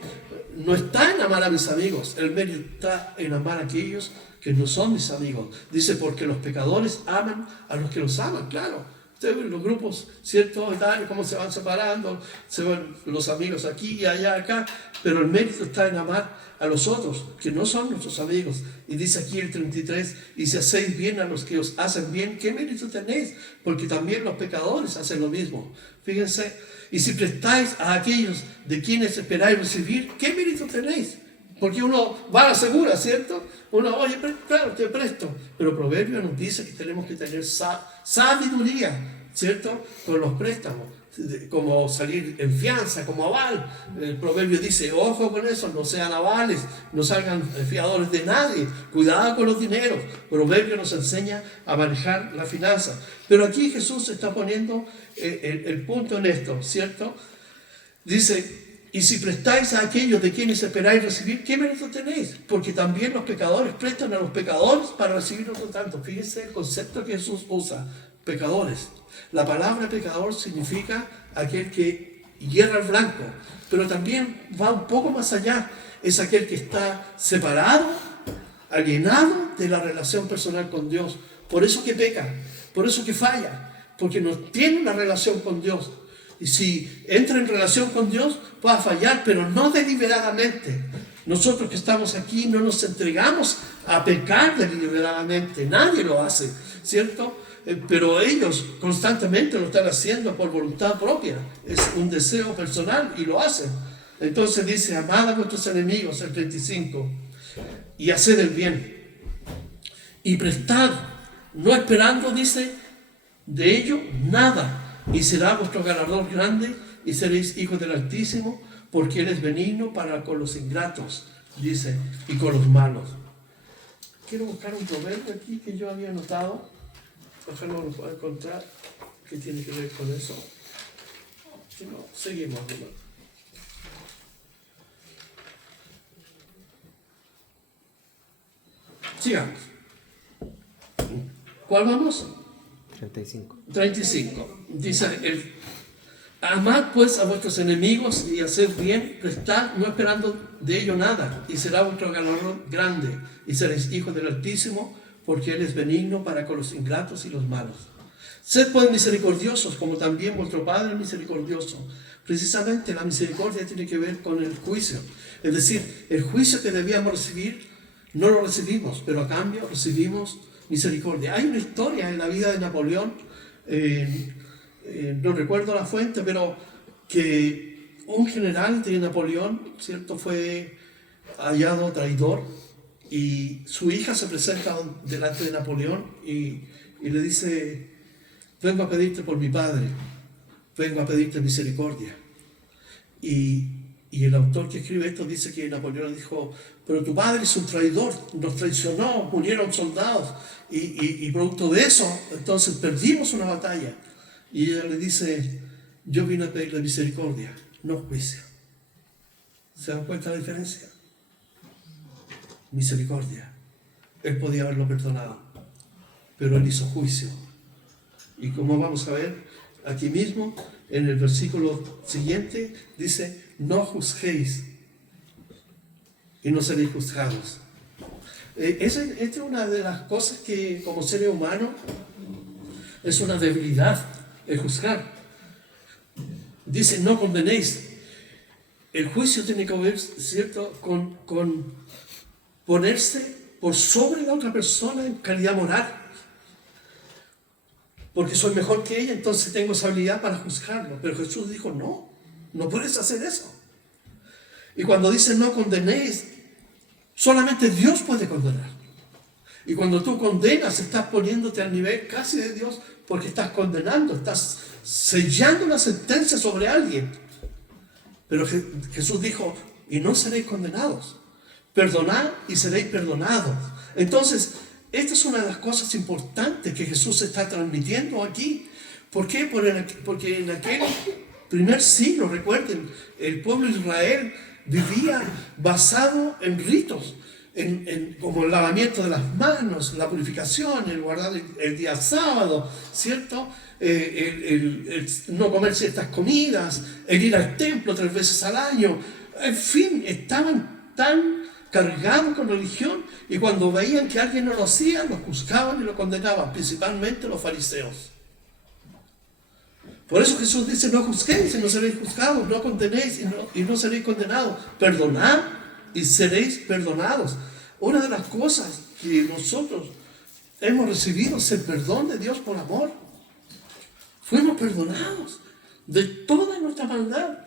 no está en amar a mis amigos. El mérito está en amar a aquellos que no son mis amigos. Dice, porque los pecadores aman a los que los aman. Claro, ustedes ven los grupos, ¿cierto? Cómo se van separando. Se van los amigos aquí y allá, acá. Pero el mérito está en amar a los otros, que no son nuestros amigos. Y dice aquí el 33, y si hacéis bien a los que os hacen bien, ¿qué mérito tenéis? Porque también los pecadores hacen lo mismo. Fíjense, y si prestáis a aquellos de quienes esperáis recibir, ¿qué mérito tenéis? Porque uno va a la segura, ¿cierto? Uno, oye, claro, te presto. Pero Proverbio nos dice que tenemos que tener sabiduría, ¿cierto? Con los préstamos. como salir en fianza, como aval. El proverbio dice, ojo con eso, no sean avales, no salgan fiadores de nadie, cuidado con los dineros. El proverbio nos enseña a manejar la finanza. Pero aquí Jesús está poniendo el punto en esto, ¿cierto? Dice, y si prestáis a aquellos de quienes esperáis recibir, ¿qué mérito tenéis? Porque también los pecadores prestan a los pecadores para recibir otro tanto. Fíjense el concepto que Jesús usa, pecadores. La palabra pecador significa aquel que hierra el blanco, pero también va un poco más allá. Es aquel que está separado, alienado de la relación personal con Dios. Por eso que peca, por eso que falla, porque no tiene una relación con Dios. Y si entra en relación con Dios, va a fallar, pero no deliberadamente. Nosotros que estamos aquí no nos entregamos a pecar deliberadamente. Nadie lo hace, ¿cierto? Pero ellos constantemente lo están haciendo por voluntad propia. Es un deseo personal y lo hacen. Entonces dice, amad a vuestros enemigos, el 35, y haced el bien. Y prestad, no esperando, dice, de ello nada. Y será vuestro galardón grande y seréis hijos del Altísimo, porque Él es benigno para con los ingratos, dice, y con los malos. Quiero buscar un proverbio aquí que yo había anotado. Ojalá no lo pueda encontrar. ¿Qué tiene que ver con eso? Si no, seguimos. Sigamos. ¿Cuál vamos? 35. Dice él, amad pues a vuestros enemigos y haced bien, prestad, no esperando de ello nada, y será vuestro galardón grande, y seréis hijos del Altísimo, porque Él es benigno para con los ingratos y los malos. Sed pues misericordiosos, como también vuestro Padre es misericordioso. Precisamente la misericordia tiene que ver con el juicio. Es decir, el juicio que debíamos recibir, no lo recibimos, pero a cambio recibimos misericordia. Hay una historia en la vida de Napoleón, no recuerdo la fuente, pero que un general de Napoleón, ¿cierto?, fue hallado traidor y su hija se presenta delante de Napoleón y le dice, vengo a pedirte por mi padre, vengo a pedirte misericordia. Y el autor que escribe esto dice que Napoleón dijo, pero tu padre es un traidor, nos traicionó, murieron soldados y producto de eso, entonces perdimos una batalla. Y ella le dice, yo vine a pedirle misericordia, no juicio. ¿Se dan cuenta de la diferencia? Misericordia. Él podía haberlo perdonado, pero él hizo juicio. Y como vamos a ver aquí mismo, en el versículo siguiente, dice, no juzguéis y no seréis juzgados. Esta es una de las cosas que como seres humanos es una debilidad, el juzgar. Dice, no condenéis. El juicio tiene que ver, ¿cierto?, con ponerse por sobre la otra persona en calidad moral. Porque soy mejor que ella, entonces tengo esa habilidad para juzgarlo. Pero Jesús dijo, no puedes hacer eso. Y cuando dice no condenéis, solamente Dios puede condenar. Y cuando tú condenas, estás poniéndote al nivel casi de Dios, porque estás condenando, estás sellando una sentencia sobre alguien. Pero Jesús dijo, y no seréis condenados. Perdonad y seréis perdonados. Entonces, esta es una de las cosas importantes que Jesús está transmitiendo aquí. ¿Por qué? Porque en aquel primer siglo, recuerden, el pueblo de Israel vivía basado en ritos, como el lavamiento de las manos, la purificación, el guardar el día sábado, ¿cierto? El no comer ciertas comidas, el ir al templo 3 veces al año. En fin, estaban tan cargados con religión y cuando veían que alguien no lo hacía, lo juzgaban y lo condenaban, principalmente los fariseos. Por eso Jesús dice, no juzguéis y no seréis juzgados, no condenéis y no seréis condenados, perdonad y seréis perdonados. Una de las cosas que nosotros hemos recibido es el perdón de Dios por amor. Fuimos perdonados de toda nuestra maldad.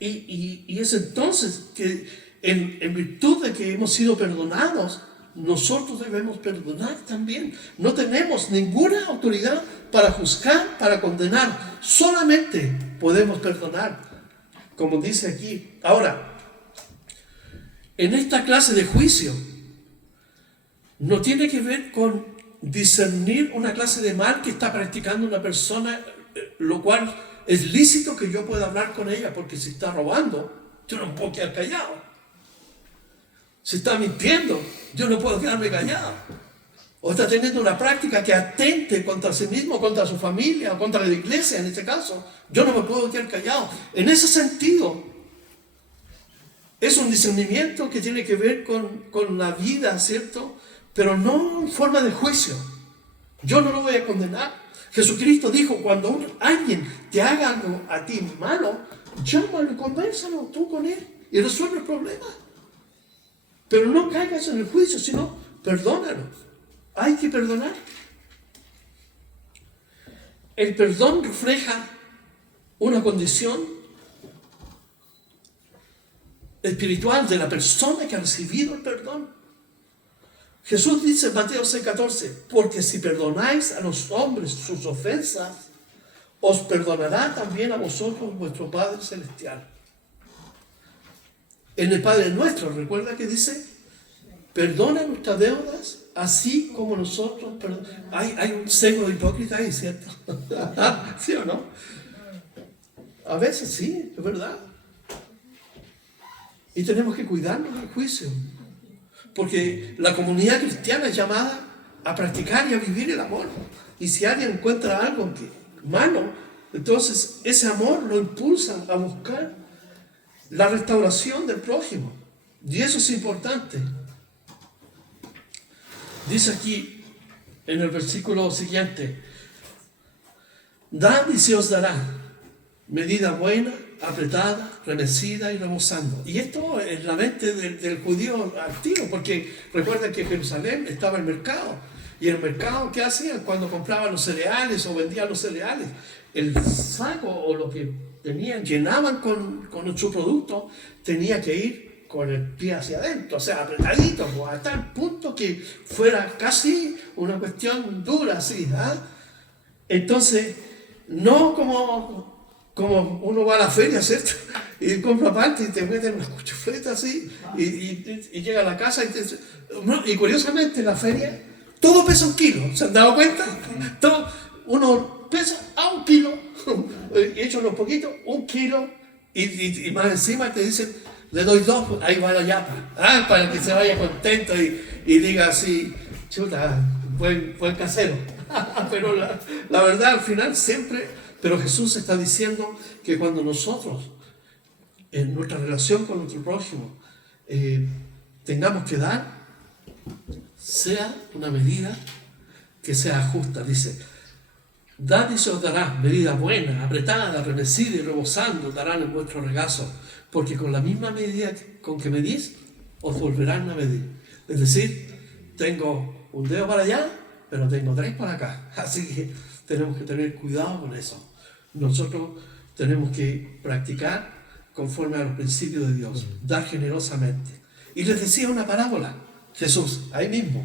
Y es entonces que en virtud de que hemos sido perdonados, nosotros debemos perdonar también. No tenemos ninguna autoridad para juzgar, para condenar. Solamente podemos perdonar, como dice aquí. Ahora, en esta clase de juicio, no tiene que ver con discernir una clase de mal que está practicando una persona, lo cual es lícito que yo pueda hablar con ella, porque si está robando, yo no puedo quedar callado. Si está mintiendo, yo no puedo quedarme callado. O está teniendo una práctica que atente contra sí mismo, contra su familia, contra la iglesia en este caso, yo no me puedo quedar callado. En ese sentido, es un discernimiento que tiene que ver con la vida, ¿cierto? Pero no en forma de juicio. Yo no lo voy a condenar. Jesucristo dijo, cuando alguien te haga algo a ti malo, llámalo, convérsalo tú con él y resuelve el problema. Pero no caigas en el juicio, sino perdónalo. Hay que perdonar. El perdón refleja una condición espiritual de la persona que ha recibido el perdón. Jesús dice en Mateo 6:14, porque si perdonáis a los hombres sus ofensas, os perdonará también a vosotros vuestro Padre Celestial. En el Padre Nuestro, recuerda que dice, perdona nuestras deudas, así como nosotros perdonamos. Hay un sesgo de hipócrita ahí, ¿cierto? ¿Sí o no? A veces sí, es verdad. Y tenemos que cuidarnos del juicio. Porque la comunidad cristiana es llamada a practicar y a vivir el amor. Y si alguien encuentra algo malo, entonces ese amor lo impulsa a buscar la restauración del prójimo. Y eso es importante. Dice aquí en el versículo siguiente, dad y se os dará, medida buena, apretada, remecida y rebosando. Y esto es la mente del judío activo, porque recuerden que en Jerusalén estaba el mercado. Y el mercado, ¿qué hacían? Cuando compraban los cereales o vendían los cereales, el saco o lo que tenían, llenaban con su producto, tenía que ir con el pie hacia adentro, o sea, apretadito, a tal punto que fuera casi una cuestión dura, así. Entonces, no como uno va a la feria, ¿cierto? Y compra parte y te meten unas cuchufletas así, y llega a la casa y curiosamente en la feria todo pesa 1 kilo, ¿se han dado cuenta? Todo, uno pesa a 1 kilo, y hecho unos poquitos, 1 kilo, y más encima te dicen, le doy 2, ahí va la yapa, para que se vaya contento y diga así, chuta, buen casero. Pero la verdad al final siempre, pero Jesús está diciendo que cuando nosotros, en nuestra relación con nuestro prójimo, tengamos que dar, sea una medida que sea justa. Dice, dad y se os dará, medida buena, apretada, remecida y rebosando darán en vuestro regazo, porque con la misma medida con que medís, os volverán a medir. Es decir, tengo un dedo para allá, pero tengo 3 para acá. Así que tenemos que tener cuidado con eso. Nosotros tenemos que practicar conforme a los principios de Dios, dar generosamente. Y les decía una parábola, Jesús, ahí mismo.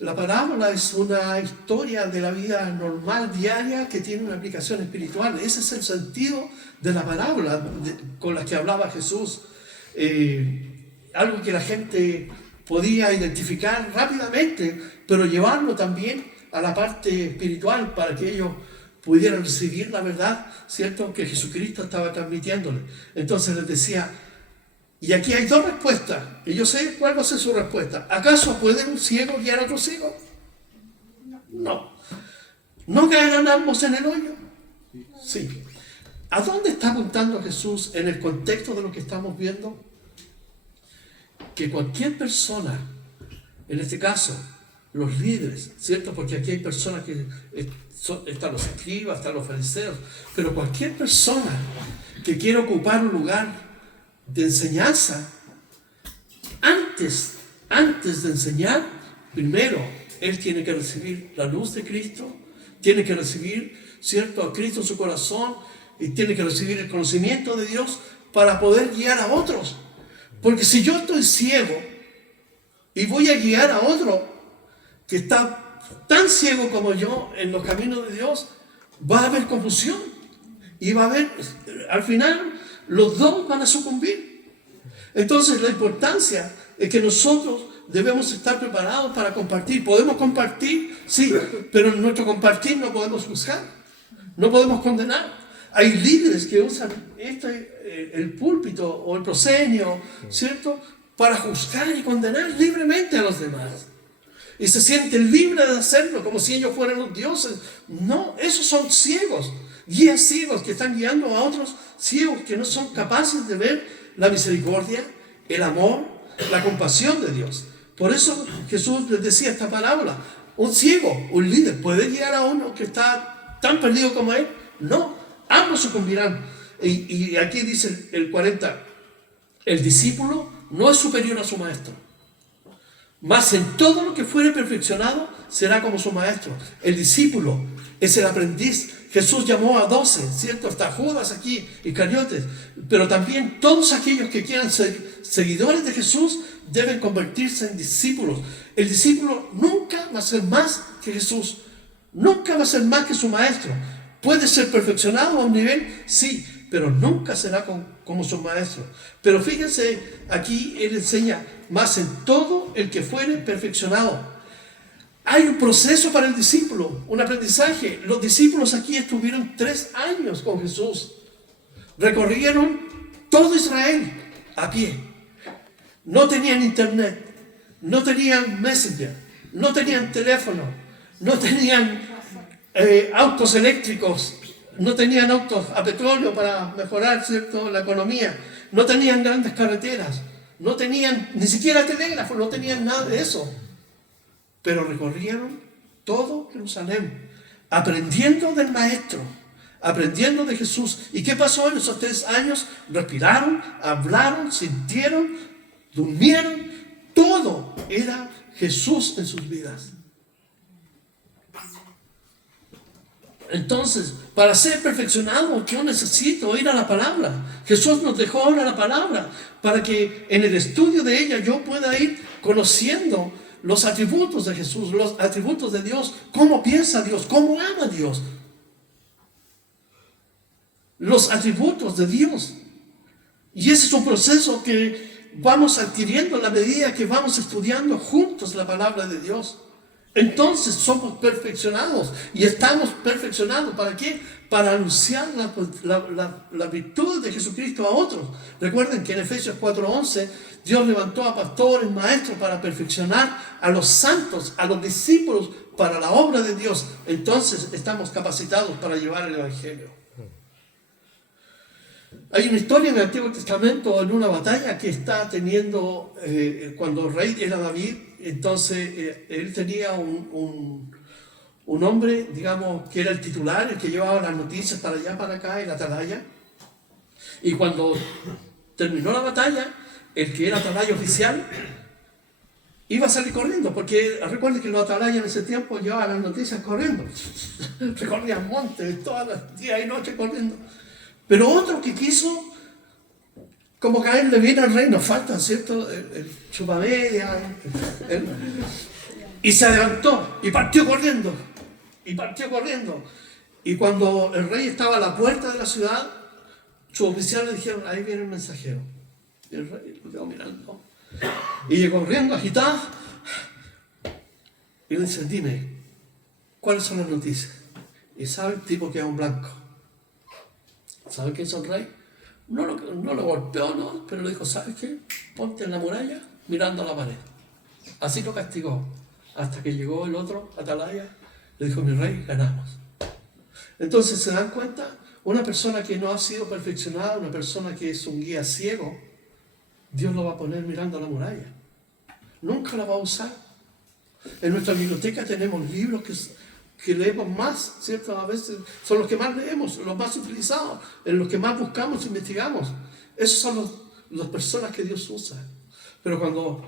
La parábola es una historia de la vida normal, diaria, que tiene una aplicación espiritual. Ese es el sentido de la parábola con la que hablaba Jesús. Algo que la gente podía identificar rápidamente, pero llevarlo también a la parte espiritual para que ellos pudieran recibir la verdad, ¿cierto?, que Jesucristo estaba transmitiéndole. Entonces les decía, y aquí hay 2 respuestas, y yo sé cuál va a ser su respuesta. ¿Acaso puede un ciego guiar a otro ciego? No. ¿No caerán ambos en el hoyo? Sí. ¿A dónde está apuntando Jesús en el contexto de lo que estamos viendo? Que cualquier persona, en este caso, los líderes, ¿cierto? Porque aquí hay personas que están los escribas, están los fariseos, pero cualquier persona que quiera ocupar un lugar de enseñanza, antes de enseñar, primero, él tiene que recibir la luz de Cristo, tiene que recibir, ¿cierto?, a Cristo en su corazón, y tiene que recibir el conocimiento de Dios para poder guiar a otros. Porque si yo estoy ciego y voy a guiar a otro que está tan ciego como yo en los caminos de Dios, va a haber confusión. Y va a haber, al final, los dos van a sucumbir. Entonces la importancia es que nosotros debemos estar preparados para compartir. ¿Podemos compartir? Sí, pero en nuestro compartir no podemos juzgar, no podemos condenar. Hay líderes que usan el púlpito o el proscenio, ¿cierto?, para juzgar y condenar libremente a los demás. Y se sienten libres de hacerlo como si ellos fueran los dioses. No, esos son ciegos, guías ciegos que están guiando a otros ciegos que no son capaces de ver la misericordia, el amor, la compasión de Dios. Por eso Jesús les decía esta parábola. Un ciego, un líder, ¿puede guiar a uno que está tan perdido como él? No, ambos sucumbirán. Y aquí dice el 40, el discípulo no es superior a su maestro, mas en todo lo que fuere perfeccionado será como su maestro. El discípulo es el aprendiz. Jesús llamó a 12, ¿cierto? Está Judas aquí, Iscariotes, pero también todos aquellos que quieran ser seguidores de Jesús deben convertirse en discípulos. El discípulo nunca va a ser más que Jesús, nunca va a ser más que su maestro. Puede ser perfeccionado a un nivel, sí, pero nunca será como su maestro. Pero fíjense, aquí él enseña, más en todo el que fuere perfeccionado. Hay un proceso para el discípulo, un aprendizaje. Los discípulos aquí estuvieron 3 años con Jesús. Recorrieron todo Israel a pie. No tenían internet, no tenían Messenger, no tenían teléfono, no tenían autos eléctricos, no tenían autos a petróleo para mejorar, ¿cierto?, la economía, no tenían grandes carreteras, no tenían ni siquiera telégrafo, no tenían nada de eso. Pero recorrieron todo Jerusalén, aprendiendo del Maestro, aprendiendo de Jesús. ¿Y qué pasó en esos 3 años? Respiraron, hablaron, sintieron, durmieron. Todo era Jesús en sus vidas. Entonces, para ser perfeccionado, yo necesito ir a la palabra. Jesús nos dejó ahora la palabra para que en el estudio de ella yo pueda ir conociendo los atributos de Jesús, los atributos de Dios, cómo piensa Dios, cómo ama Dios. Los atributos de Dios. Y ese es un proceso que vamos adquiriendo a la medida que vamos estudiando juntos la palabra de Dios. Entonces somos perfeccionados y estamos perfeccionados. ¿Para qué? Para anunciar la virtud de Jesucristo a otros. Recuerden que en Efesios 4:11 Dios levantó a pastores, maestros para perfeccionar a los santos, a los discípulos para la obra de Dios. Entonces estamos capacitados para llevar el Evangelio. Hay una historia en el Antiguo Testamento en una batalla que está teniendo cuando el rey era David. Entonces él tenía un hombre, digamos, que era el titular, el que llevaba las noticias para allá, para acá, el atalaya. Y cuando terminó la batalla, el que era atalaya oficial iba a salir corriendo, porque recuerden que los atalayas en ese tiempo llevaban las noticias corriendo. Recorrían montes todas las días y noches corriendo. Pero otro que quiso como caerle bien al rey, nos falta, ¿cierto?, el chupamedia, y se adelantó y partió corriendo, y cuando el rey estaba a la puerta de la ciudad, sus oficiales le dijeron, ahí viene el mensajero, y el rey lo quedó mirando, y llegó corriendo, agitado, y le dicen, dime, ¿cuáles son las noticias? Y sabe el tipo que es un blanco. ¿Sabe qué hizo el rey? No lo golpeó, no, pero le dijo, ¿sabes qué? Ponte en la muralla mirando a la pared. Así lo castigó. Hasta que llegó el otro, atalaya, le dijo, mi rey, ganamos. Entonces, ¿se dan cuenta? Una persona que no ha sido perfeccionada, una persona que es un guía ciego, Dios lo va a poner mirando a la muralla. Nunca la va a usar. En nuestra biblioteca tenemos libros que leemos más, ¿cierto? A veces son los que más leemos, los más utilizados, en los que más buscamos, investigamos. Esos son las personas que Dios usa. Pero cuando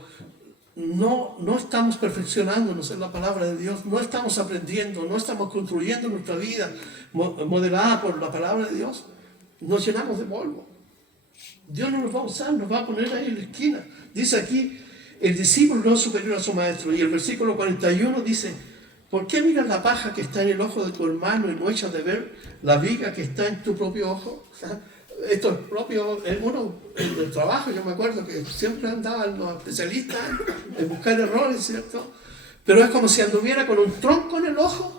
no estamos perfeccionándonos en la palabra de Dios, no estamos aprendiendo, no estamos construyendo nuestra vida modelada por la palabra de Dios, nos llenamos de polvo. Dios no nos va a usar, nos va a poner ahí en la esquina. Dice aquí, el discípulo no es superior a su maestro. Y el versículo 41 dice, ¿por qué miras la paja que está en el ojo de tu hermano y no echas de ver la viga que está en tu propio ojo? O sea, esto es propio, uno en el trabajo, yo me acuerdo que siempre andaban los especialistas en buscar errores, ¿cierto? Pero es como si anduviera con un tronco en el ojo.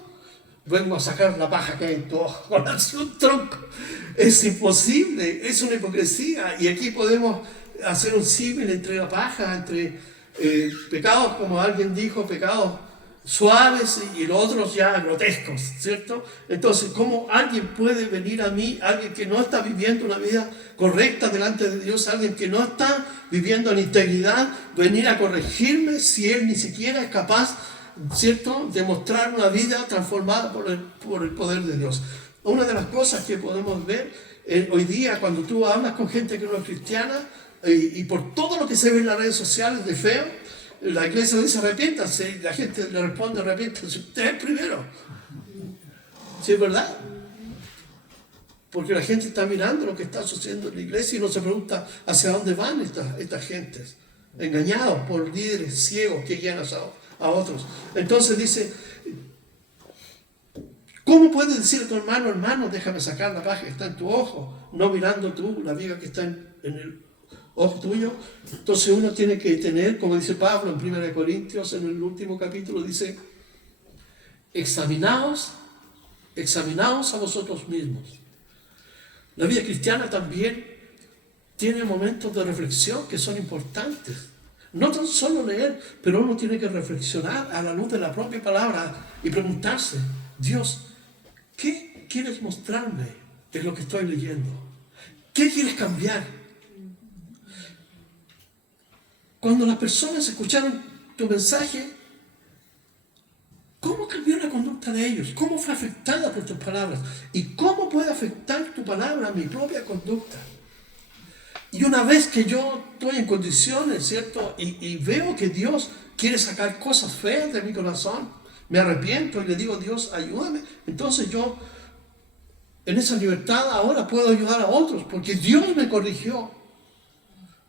Vengo a sacar la paja que hay en tu ojo con un tronco. Es imposible, es una hipocresía. Y aquí podemos hacer un símil entre la paja, entre pecados, como alguien dijo, pecados suaves y los otros ya grotescos, ¿cierto? Entonces, ¿cómo alguien puede venir a mí, alguien que no está viviendo una vida correcta delante de Dios, alguien que no está viviendo en integridad, venir a corregirme si él ni siquiera es capaz, ¿cierto?, de mostrar una vida transformada por el poder de Dios? Una de las cosas que podemos ver hoy día cuando tú hablas con gente que no es cristiana y por todo lo que se ve en las redes sociales de feo, la iglesia dice arrepiéntanse y la gente le responde arrepiéntanse usted primero. ¿Sí es verdad? Porque la gente está mirando lo que está sucediendo en la iglesia y no se pregunta hacia dónde van estas gentes, engañados por líderes ciegos que guían a otros. Entonces dice, ¿cómo puedes decir a tu hermano, hermano, déjame sacar la paja que está en tu ojo, no mirando tú la viga que está en el ojo tuyo? Entonces uno tiene que tener, como dice Pablo en 1 Corintios, en el último capítulo, dice, examinaos a vosotros mismos. La vida cristiana también tiene momentos de reflexión que son importantes. No tan solo leer, pero uno tiene que reflexionar a la luz de la propia palabra y preguntarse, Dios, ¿qué quieres mostrarme de lo que estoy leyendo? ¿Qué quieres cambiar? Cuando las personas escucharon tu mensaje, ¿cómo cambió la conducta de ellos? ¿Cómo fue afectada por tus palabras? ¿Y cómo puede afectar tu palabra a mi propia conducta? Y una vez que yo estoy en condiciones, ¿cierto? Y veo que Dios quiere sacar cosas feas de mi corazón, me arrepiento y le digo, Dios, ayúdame. Entonces yo, en esa libertad, ahora puedo ayudar a otros, porque Dios me corrigió.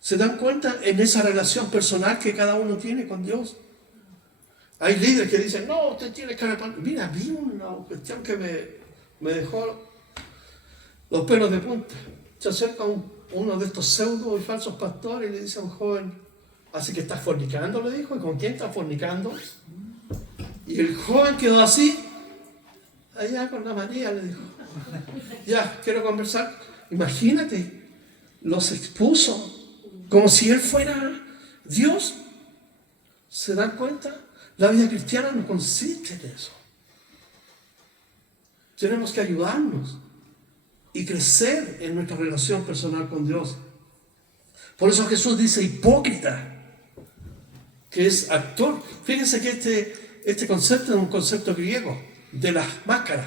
¿Se dan cuenta en esa relación personal que cada uno tiene con Dios? Hay líderes que dicen, no, usted tiene que arrepentir. Mira, vi una cuestión que me dejó los pelos de punta. Se acerca uno de estos pseudo y falsos pastores y le dice a un joven, así que estás fornicando, le dijo. ¿Y con quién estás fornicando? Y el joven quedó así, allá con la María, le dijo, ya, quiero conversar. Imagínate, los expuso como si él fuera Dios. ¿Se dan cuenta? La vida cristiana no consiste en eso. Tenemos que ayudarnos y crecer en nuestra relación personal con Dios. Por eso Jesús dice hipócrita, que es actor. Fíjense que este concepto es un concepto griego, de las máscaras,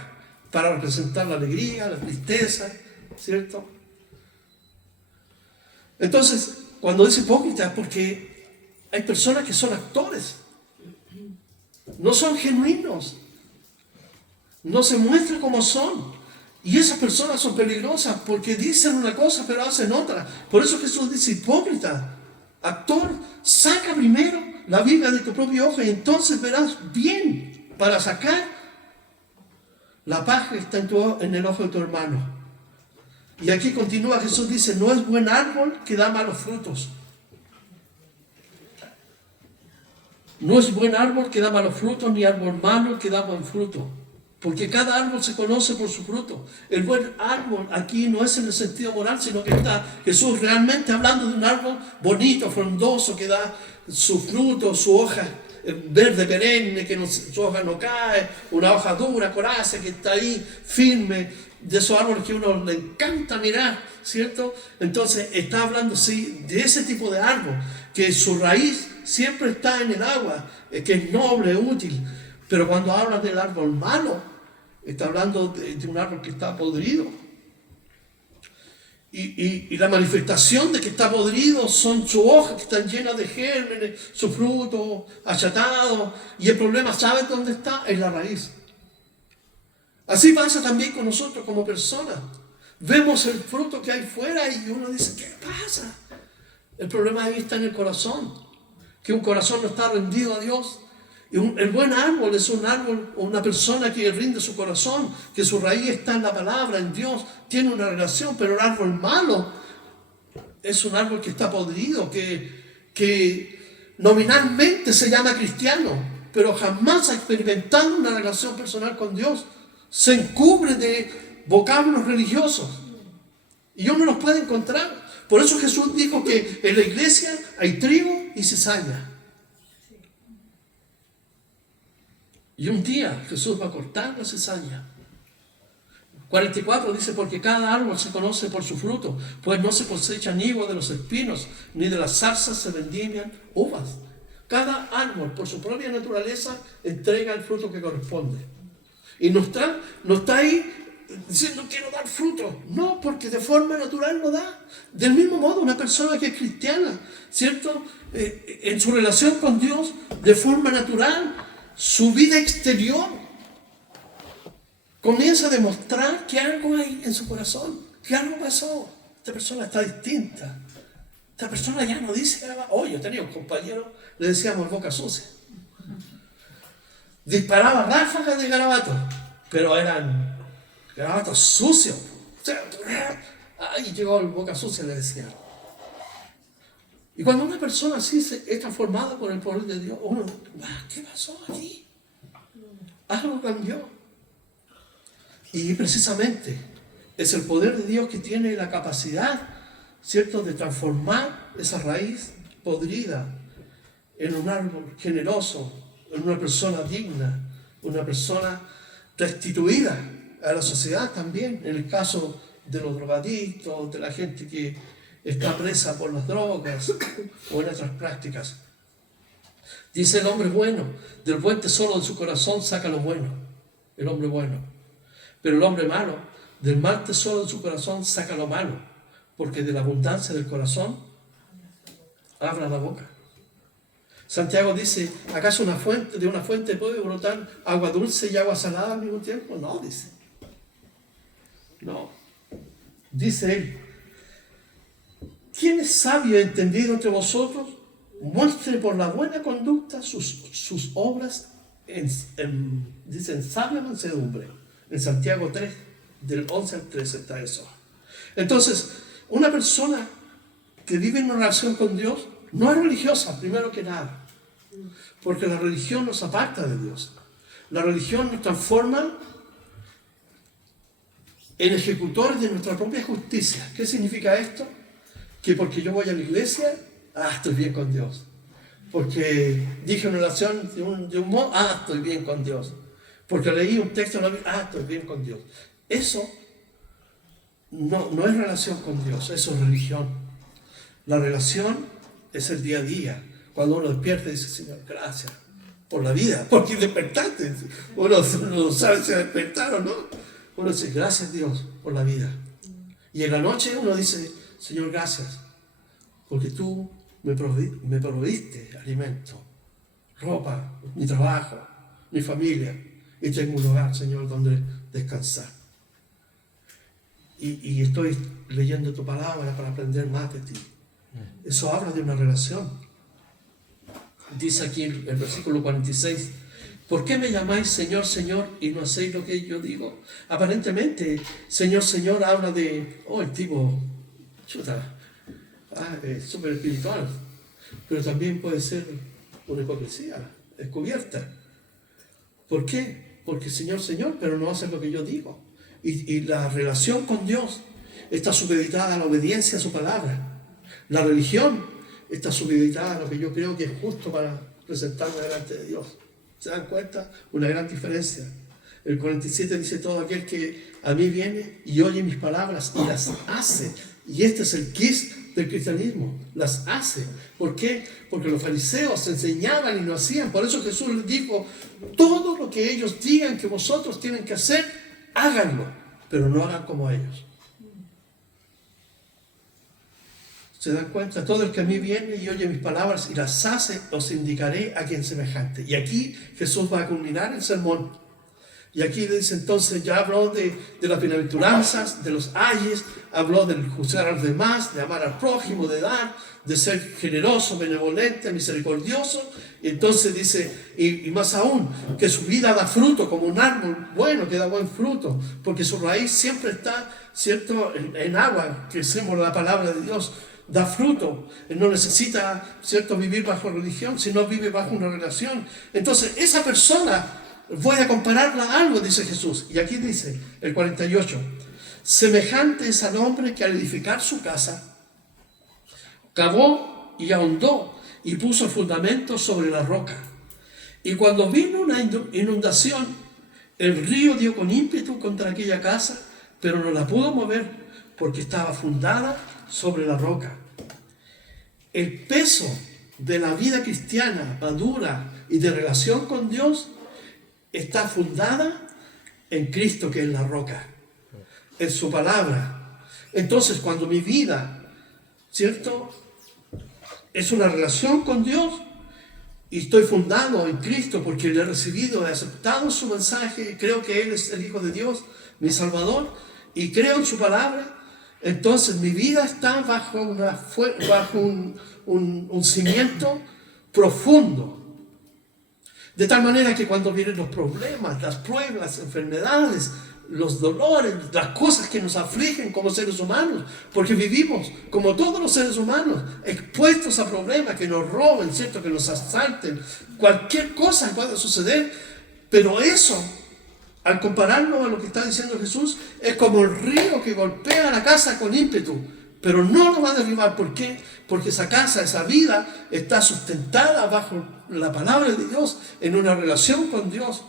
para representar la alegría, la tristeza, ¿cierto? Entonces, cuando dice hipócrita es porque hay personas que son actores, no son genuinos, no se muestran como son. Y esas personas son peligrosas porque dicen una cosa pero hacen otra. Por eso Jesús dice hipócrita, actor, saca primero la viga de tu propio ojo y entonces verás bien para sacar la paja que está en el ojo de tu hermano. Y aquí continúa, Jesús dice, no es buen árbol que da malos frutos. No es buen árbol que da malos frutos, ni árbol malo que da buen fruto. Porque cada árbol se conoce por su fruto. El buen árbol aquí no es en el sentido moral, sino que está Jesús realmente hablando de un árbol bonito, frondoso, que da su fruto, su hoja verde perenne, que su hoja no cae, una hoja dura, coraza, que está ahí firme, de esos árboles que a uno le encanta mirar, ¿cierto? Entonces está hablando, sí, de ese tipo de árbol, que su raíz siempre está en el agua, que es noble, útil. Pero cuando habla del árbol malo, está hablando de un árbol que está podrido. Y la manifestación de que está podrido son sus hojas que están llenas de gérmenes, su fruto achatado. Y el problema, ¿saben dónde está? En la raíz. Así pasa también con nosotros como personas. Vemos el fruto que hay fuera y uno dice, ¿qué pasa? El problema ahí está en el corazón. que un corazón no está rendido a Dios. Y el buen árbol es un árbol o una persona que rinde su corazón, que su raíz está en la palabra, en Dios, tiene una relación. Pero el árbol malo es un árbol que está podrido, que nominalmente se llama cristiano, pero jamás ha experimentado una relación personal con Dios. Se encubre de vocablos religiosos y uno los puede encontrar. Por eso Jesús dijo que en la iglesia hay trigo y cizaña. Y un día Jesús va a cortar la cizaña. 44 dice, porque cada árbol se conoce por su fruto, pues no se cosechan higos de los espinos, ni de las zarzas se vendimian uvas. Cada árbol, por su propia naturaleza, entrega el fruto que corresponde. Y no está ahí diciendo, quiero dar fruto. No, porque de forma natural lo da. Del mismo modo, una persona que es cristiana, ¿cierto? En su relación con Dios, de forma natural, su vida exterior comienza a demostrar que algo hay en su corazón, que algo pasó. Esta persona está distinta. Esta persona ya no dice, yo tenía un compañero, le decíamos boca sucia. Disparaba ráfagas de garabatos, pero eran garabatos sucios. Y llegó el boca sucia, le decía. Y cuando una persona así es transformada por el poder de Dios, uno, ¿qué pasó aquí? Algo cambió. Y precisamente es el poder de Dios que tiene la capacidad, ¿cierto?, de transformar esa raíz podrida en un árbol generoso, en una persona digna, una persona restituida a la sociedad también, en el caso de los drogadictos, de la gente que está presa por las drogas o en otras prácticas. Dice el hombre bueno, del buen tesoro de su corazón saca lo bueno, el hombre bueno. Pero el hombre malo, del mal tesoro de su corazón saca lo malo, porque de la abundancia del corazón habla la boca. Santiago dice, ¿acaso de una fuente puede brotar agua dulce y agua salada al mismo tiempo? No, dice. No. Dice él, ¿quién es sabio y entendido entre vosotros? Muestre por la buena conducta sus obras dice, en sabia mansedumbre. En Santiago 3, del 11 al 13 está eso. Entonces, una persona que vive en una relación con Dios no es religiosa, primero que nada. Porque la religión nos aparta de Dios. La religión nos transforma en ejecutores de nuestra propia justicia. ¿Qué significa esto? Que porque yo voy a la iglesia, estoy bien con Dios. Porque dije una oración de un modo, estoy bien con Dios. Porque leí un texto, estoy bien con Dios. Eso no es relación con Dios, eso es religión. La relación es el día a día. Cuando uno despierta y dice, Señor, gracias por la vida, porque despertaste. Uno no sabe si despertar o no. Uno dice, gracias Dios por la vida. Y en la noche uno dice, Señor, gracias, porque tú me proviste alimento, ropa, mi trabajo, mi familia. Y tengo un hogar, Señor, donde descansar. Y estoy leyendo tu palabra para aprender más de ti. Eso habla de una relación. Dice aquí el versículo 46, ¿por qué me llamáis Señor, Señor y no hacéis lo que yo digo? Aparentemente, Señor, Señor habla de, el tipo, es súper espiritual, pero también puede ser una hipocresía descubierta. ¿Por qué? Porque Señor, Señor, pero no hace lo que yo digo. Y la relación con Dios está supeditada a la obediencia a su palabra. La religión está supeditada a lo que yo creo que es justo para presentarme delante de Dios. ¿Se dan cuenta? Una gran diferencia. El 47 dice, todo aquel que a mí viene y oye mis palabras y las hace. Y este es el quiz del cristianismo, las hace. ¿Por qué? Porque los fariseos enseñaban y no hacían. Por eso Jesús les dijo, todo lo que ellos digan que vosotros tienen que hacer, háganlo, pero no hagan como ellos. ¿Se dan cuenta? Todo el que a mí viene y oye mis palabras y las hace, os indicaré a quien semejante. Y aquí Jesús va a culminar el sermón. Y aquí dice entonces, ya habló de las bienaventuranzas, de los ayes, habló del juzgar a los demás, de amar al prójimo, de dar, de ser generoso, benevolente, misericordioso. Y entonces dice, y más aún, que su vida da fruto como un árbol bueno, que da buen fruto, porque su raíz siempre está, ¿cierto?, en agua, que es símbolo de la palabra de Dios. Da fruto, no necesita, ¿cierto?, vivir bajo religión, sino vive bajo una relación. Entonces, esa persona, voy a compararla a algo, dice Jesús. Y aquí dice, el 48, semejante es al hombre que al edificar su casa, cavó y ahondó y puso el fundamento sobre la roca. Y cuando vino una inundación, el río dio con ímpetu contra aquella casa, pero no la pudo mover porque estaba fundada sobre la roca. El peso de la vida cristiana madura y de relación con Dios está fundada en Cristo, que es la roca, en su palabra. Entonces, cuando mi vida, ¿cierto?, es una relación con Dios y estoy fundado en Cristo porque le he recibido, he aceptado su mensaje, creo que Él es el Hijo de Dios, mi Salvador, y creo en su palabra, entonces mi vida está bajo un cimiento profundo. De tal manera que cuando vienen los problemas, las pruebas, las enfermedades, los dolores, las cosas que nos afligen como seres humanos, porque vivimos como todos los seres humanos, expuestos a problemas que nos roben, ¿cierto?, que nos asalten, cualquier cosa puede suceder, pero eso, al compararlo a lo que está diciendo Jesús, es como el río que golpea la casa con ímpetu, pero no lo va a derribar. ¿Por qué? Porque esa casa, esa vida, está sustentada bajo la palabra de Dios, en una relación con Dios.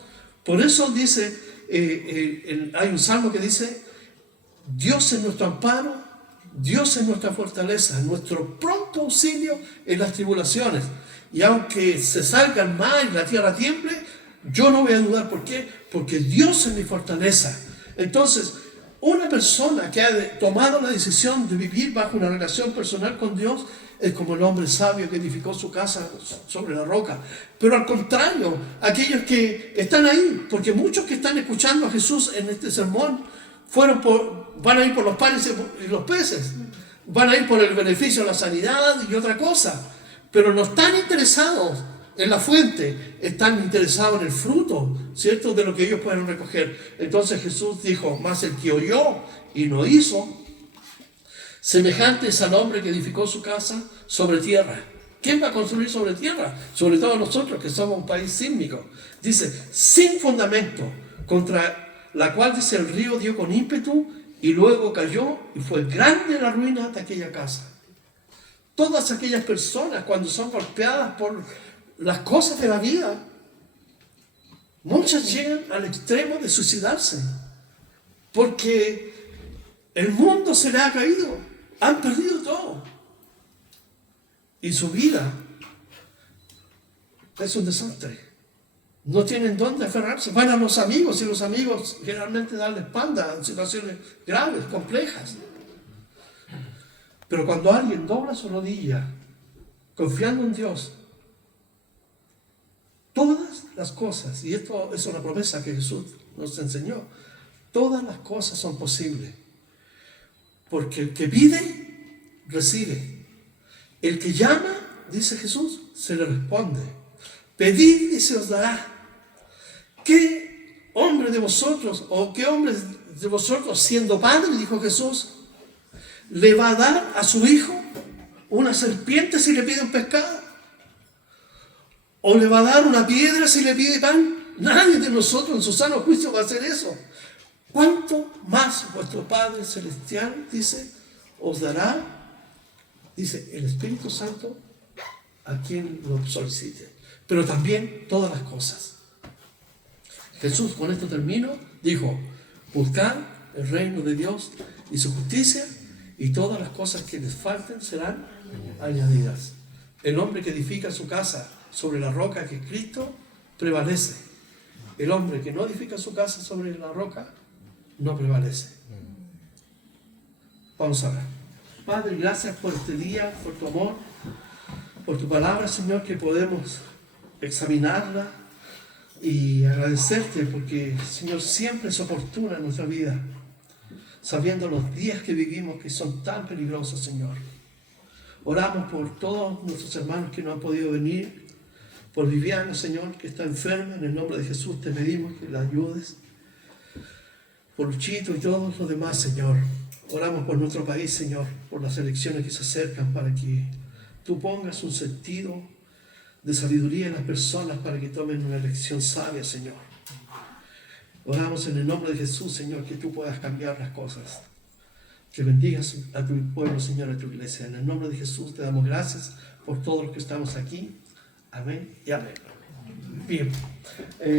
Por eso dice, hay un salmo que dice, Dios es nuestro amparo, Dios es nuestra fortaleza, nuestro pronto auxilio en las tribulaciones. Y aunque se salga el mar y la tierra tiemble, yo no voy a dudar. ¿Por qué? Porque Dios es mi fortaleza. Entonces, una persona que ha tomado la decisión de vivir bajo una relación personal con Dios es como el hombre sabio que edificó su casa sobre la roca. Pero al contrario, aquellos que están ahí, porque muchos que están escuchando a Jesús en este sermón van a ir por los panes y los peces, van a ir por el beneficio de la sanidad y otra cosa, pero no están interesados en la fuente, están interesados en el fruto, ¿cierto?, de lo que ellos pueden recoger. Entonces Jesús dijo, más el que oyó y no hizo, semejante es al hombre que edificó su casa sobre tierra. ¿Quién va a construir sobre tierra? Sobre todo nosotros, que somos un país sísmico. Dice, sin fundamento, contra la cual, dice, el río dio con ímpetu y luego cayó y fue grande la ruina de aquella casa. Todas aquellas personas, cuando son golpeadas por las cosas de la vida, muchas llegan al extremo de suicidarse, porque el mundo se le ha caído, han perdido todo, y su vida es un desastre. No tienen dónde aferrarse, van a los amigos, y los amigos generalmente dan la espalda en situaciones graves, complejas. Pero cuando alguien dobla su rodilla, confiando en Dios, todas las cosas, y esto es una promesa que Jesús nos enseñó, todas las cosas son posibles. Porque el que pide, recibe. El que llama, dice Jesús, se le responde. Pedid y se os dará. ¿Qué hombre de vosotros, o qué hombre de vosotros, siendo padre, dijo Jesús, le va a dar a su hijo una serpiente si le pide un pescado? ¿O le va a dar una piedra si le pide pan? Nadie de nosotros en su sano juicio va a hacer eso. ¿Cuánto más vuestro Padre Celestial, dice, os dará, dice, el Espíritu Santo a quien lo solicite? Pero también todas las cosas. Jesús, con esto termino, dijo, buscad el reino de Dios y su justicia, y todas las cosas que les falten serán añadidas. El hombre que edifica su casa sobre la roca que es Cristo, prevalece. El hombre que no edifica su casa sobre la roca, no prevalece. Vamos a ver. Padre, gracias por este día, por tu amor, por tu palabra, Señor, que podemos examinarla y agradecerte porque, Señor, siempre es oportuna en nuestra vida, sabiendo los días que vivimos que son tan peligrosos, Señor. Oramos por todos nuestros hermanos que no han podido venir, por Viviana, Señor, que está enferma. En el nombre de Jesús te pedimos que la ayudes. Por Luchito y todos los demás, Señor. Oramos por nuestro país, Señor, por las elecciones que se acercan, para que tú pongas un sentido de sabiduría en las personas para que tomen una elección sabia, Señor. Oramos en el nombre de Jesús, Señor, que tú puedas cambiar las cosas. Que bendigas a tu pueblo, Señor, a tu iglesia. En el nombre de Jesús te damos gracias por todos los que estamos aquí. Amén y amén. Bien.